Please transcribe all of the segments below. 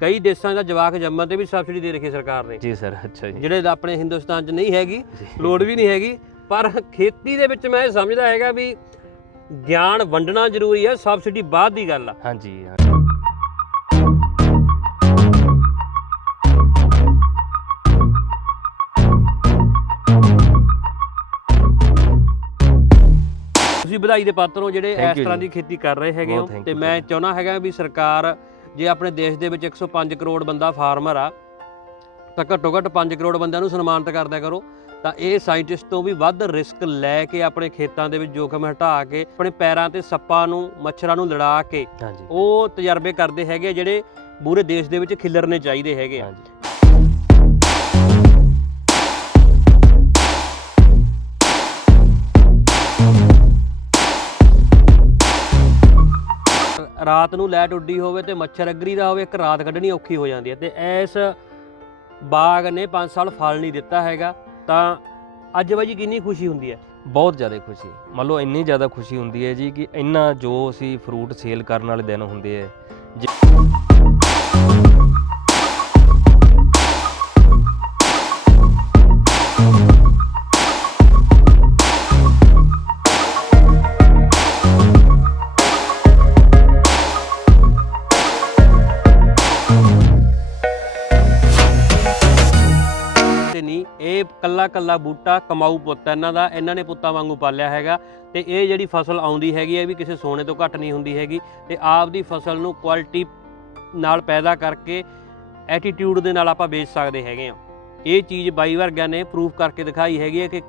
ਕਈ ਦੇਸ਼ਾਂ ਦਾ ਜਵਾਕ ਜੰਮਣ ਤੇ ਵੀ ਸਬਸਿਡੀ ਦੇ ਰੱਖੀ ਸਰਕਾਰ ਨੇ ਜੀ ਸਰ ਅੱਛਾ ਜੀ ਜਿਹੜੇ ਆਪਣੇ ਹਿੰਦੁਸਤਾਨ 'ਚ ਨਹੀਂ ਹੈਗੀ। ਲੋੜ ਵੀ ਨਹੀਂ ਹੈਗੀ ਪਰ ਖੇਤੀ ਦੇ ਵਿੱਚ ਮੈਂ ਇਹ ਸਮਝਦਾ ਹੈਗਾ ਵੀ ਗਿਆਨ ਵੰਡਣਾ ਜ਼ਰੂਰੀ ਹੈ ਸਬਸਿਡੀ ਬਾਅਦ ਦੀ ਗੱਲ ਆ ਹਾਂਜੀ ਹਾਂ। ਤੁਸੀਂ ਵਧਾਈ ਦੇ ਪਾਤਰ ਹੋ ਜਿਹੜੇ ਇਸ ਤਰ੍ਹਾਂ। ਦੀ ਖੇਤੀ ਕਰ ਰਹੇ ਹੈਗੇ ਹੋ ਤੇ ਮੈਂ. ਚਾਹੁੰਦਾ ਹੈਗਾ ਵੀ ਸਰਕਾਰ ਜੇ ਆਪਣੇ ਦੇਸ਼ ਦੇ ਵਿੱਚ 105 ਕਰੋੜ ਬੰਦਾ ਫਾਰਮਰ ਆ ਤਾਂ ਘੱਟੋ ਘੱਟ 5 ਕਰੋੜ ਬੰਦਿਆਂ ਨੂੰ ਸਨਮਾਨਿਤ ਕਰਦਿਆ ਕਰੋ। ਤਾਂ ਇਹ ਸਾਇੰਟਿਸਟ ਤੋਂ ਵੀ ਵੱਧ ਰਿਸਕ ਲੈ ਕੇ ਆਪਣੇ ਖੇਤਾਂ ਦੇ ਵਿੱਚ ਜੋਖਮ ਹਟਾ ਕੇ ਆਪਣੇ ਪੈਰਾਂ ਤੇ ਸੱਪਾਂ ਨੂੰ ਮੱਛਰਾਂ ਨੂੰ ਲੜਾ ਕੇ ਉਹ ਤਜਰਬੇ ਕਰਦੇ ਹੈਗੇ ਜਿਹੜੇ ਪੂਰੇ ਦੇਸ਼ ਦੇ ਵਿੱਚ ਖਿਲਰਨੇ ਚਾਹੀਦੇ ਹੈਗੇ ਰਾਤ ਨੂੰ ਲੈਟ ਉੱਡੀ ਹੋਵੇ ਤੇ ਮੱਛਰ ਅਗਰੀ ਦਾ ਹੋਵੇ, ਇੱਕ ਰਾਤ ਕੱਢਣੀ ਔਖੀ ਹੋ ਜਾਂਦੀ ਹੈ। ਤੇ ਇਸ ਬਾਗ ਨੇ 5 ਸਾਲ ਫਲ ਨਹੀਂ ਦਿੱਤਾ ਹੈਗਾ, ਤਾਂ ਅੱਜ ਬਾਈ ਜੀ ਕਿੰਨੀ ਖੁਸ਼ੀ ਹੁੰਦੀ ਹੈ? ਬਹੁਤ ਜ਼ਿਆਦਾ ਖੁਸ਼ੀ। ਮੰਨ ਲਓ ਇੰਨੀ ਜ਼ਿਆਦਾ ਖੁਸ਼ੀ ਹੁੰਦੀ ਹੈ ਜੀ ਕਿ ਇੰਨਾ ਜੋ ਅਸੀਂ ਫਰੂਟ ਸੇਲ ਕਰਨ ਵਾਲੇ ਦਿਨ ਹੁੰਦੇ ਹੈ ਕੱਲਾ ਕੱਲਾ ਬੂਟਾ ਕਮਾਊ ਪੁੱਤ ਹੈ। ਇਹਨਾਂ ਦਾ, ਇਹਨਾਂ ਨੇ ਪੁੱਤਾਂ ਵਾਂਗੂ ਪਾਲਿਆ ਹੈਗਾ। ਤੇ ਇਹ ਜਿਹੜੀ ਫਸਲ ਆਉਂਦੀ ਹੈਗੀ ਹੈ, ਇਹ ਵੀ ਕਿਸੇ ਸੋਨੇ ਤੋਂ ਘੱਟ ਨਹੀਂ ਹੁੰਦੀ ਹੈਗੀ। ਤੇ ਆਪ ਦੀ ਫਸਲ ਨੂੰ ਕੁਆਲਿਟੀ ਨਾਲ ਪੈਦਾ ਕਰਕੇ ਐਟੀਟਿਊਡ ਦੇ ਨਾਲ ਆਪਾਂ ਵੇਚ ਸਕਦੇ ਹੈਗੇ ਆ ਇਹ ਚੀਜ਼ ਬਾਈ ਵਰਗਿਆਂ ਨੇ ਪ੍ਰੂਫ ਕਰਕੇ ਦਿਖਾਈ ਹੈਗੀ ਹੈ ਕਿ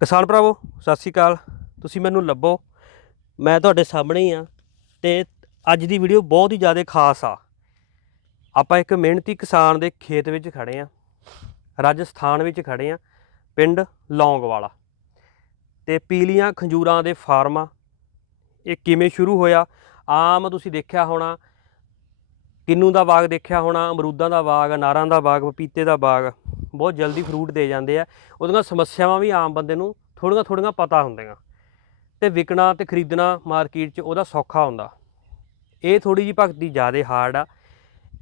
ਕਿਸਾਨ ਭਰਾਵੋ, ਸਤਿ ਸ਼੍ਰੀ ਅਕਾਲ। ਤੁਸੀਂ ਮੈਨੂੰ ਲੱਭੋ। ਮੈਂ ਤੁਹਾਡੇ ਸਾਹਮਣੇ ਹੀ ਆ ਤੇ ਅੱਜ ਦੀ ਵੀਡੀਓ ਬਹੁਤ ਹੀ ਜ਼ਿਆਦਾ ਖਾਸ ਆ। ਆਪਾਂ ਇੱਕ ਮਿਹਨਤੀ ਕਿਸਾਨ ਦੇ ਖੇਤ ਵਿੱਚ ਖੜੇ ਆ, ਰਾਜਸਥਾਨ ਵਿੱਚ ਖੜੇ ਆ, ਪਿੰਡ ਲੌਂਗਵਾਲਾ। ਤੇ ਪੀਲੀਆਂ ਖੰਜੂਰਾਂ ਦੇ ਫਾਰਮ ਇਹ ਕਿਵੇਂ ਸ਼ੁਰੂ ਹੋਇਆ? ਆਮ ਤੁਸੀਂ ਦੇਖਿਆ ਹੋਣਾ, ਕਿੰਨੂ ਦਾ ਬਾਗ ਦੇਖਿਆ ਹੋਣਾ, ਅਮਰੂਦਾਂ ਦਾ ਬਾਗ ਨਾਰਾਂ ਦਾ ਬਾਗ, ਪਪੀਤੇ ਦਾ ਬਾਗ, ਬਹੁਤ ਜਲਦੀ ਫਰੂਟ ਦੇ ਜਾਂਦੇ ਆ। ਉਹਦੀਆਂ ਸਮੱਸਿਆਵਾਂ ਵੀ ਆਮ ਬੰਦੇ ਨੂੰ ਥੋੜੀਆਂ ਥੋੜੀਆਂ ਪਤਾ ਹੁੰਦੀਆਂ। ਤੇ ਵਿਕਣਾ ਤੇ ਖਰੀਦਣਾ ਮਾਰਕੀਟ 'ਚ ਉਹਦਾ ਸੌਖਾ ਹੁੰਦਾ। ਇਹ ਥੋੜੀ ਜਿਹੀ ਭਗਤੀ ਜ਼ਿਆਦਾ ਹਾਰਡ ਆ।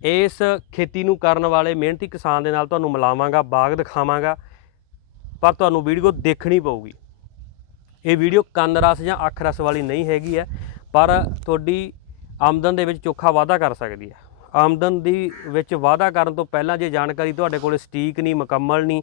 ਇਸ ਖੇਤੀ ਨੂੰ ਕਰਨ ਵਾਲੇ ਮਿਹਨਤੀ ਕਿਸਾਨ ਦੇ ਨਾਲ ਤੁਹਾਨੂੰ ਮਿਲਾਵਾਂਗਾ, ਬਾਗ ਦਿਖਾਵਾਂਗਾ, ਪਰ ਤੁਹਾਨੂੰ ਵੀਡੀਓ ਦੇਖਣੀ ਪਊਗੀ। ਇਹ ਵੀਡੀਓ ਕੰਨ ਰਸ ਜਾਂ ਅੱਖ ਰਸ ਵਾਲੀ ਨਹੀਂ ਹੈਗੀ ਹੈ, ਪਰ ਤੁਹਾਡੀ ਆਮਦਨ ਦੇ ਵਿੱਚ ਚੋਖਾ ਵਾਧਾ ਕਰ ਸਕਦੀ ਹੈ। ਆਮਦਨ ਦੀ ਵਿੱਚ ਵਾਧਾ ਕਰਨ ਤੋਂ ਪਹਿਲਾਂ ਜੇ ਜਾਣਕਾਰੀ ਤੁਹਾਡੇ ਕੋਲ ਸਟੀਕ ਨਹੀਂ, ਮੁਕੰਮਲ ਨਹੀਂ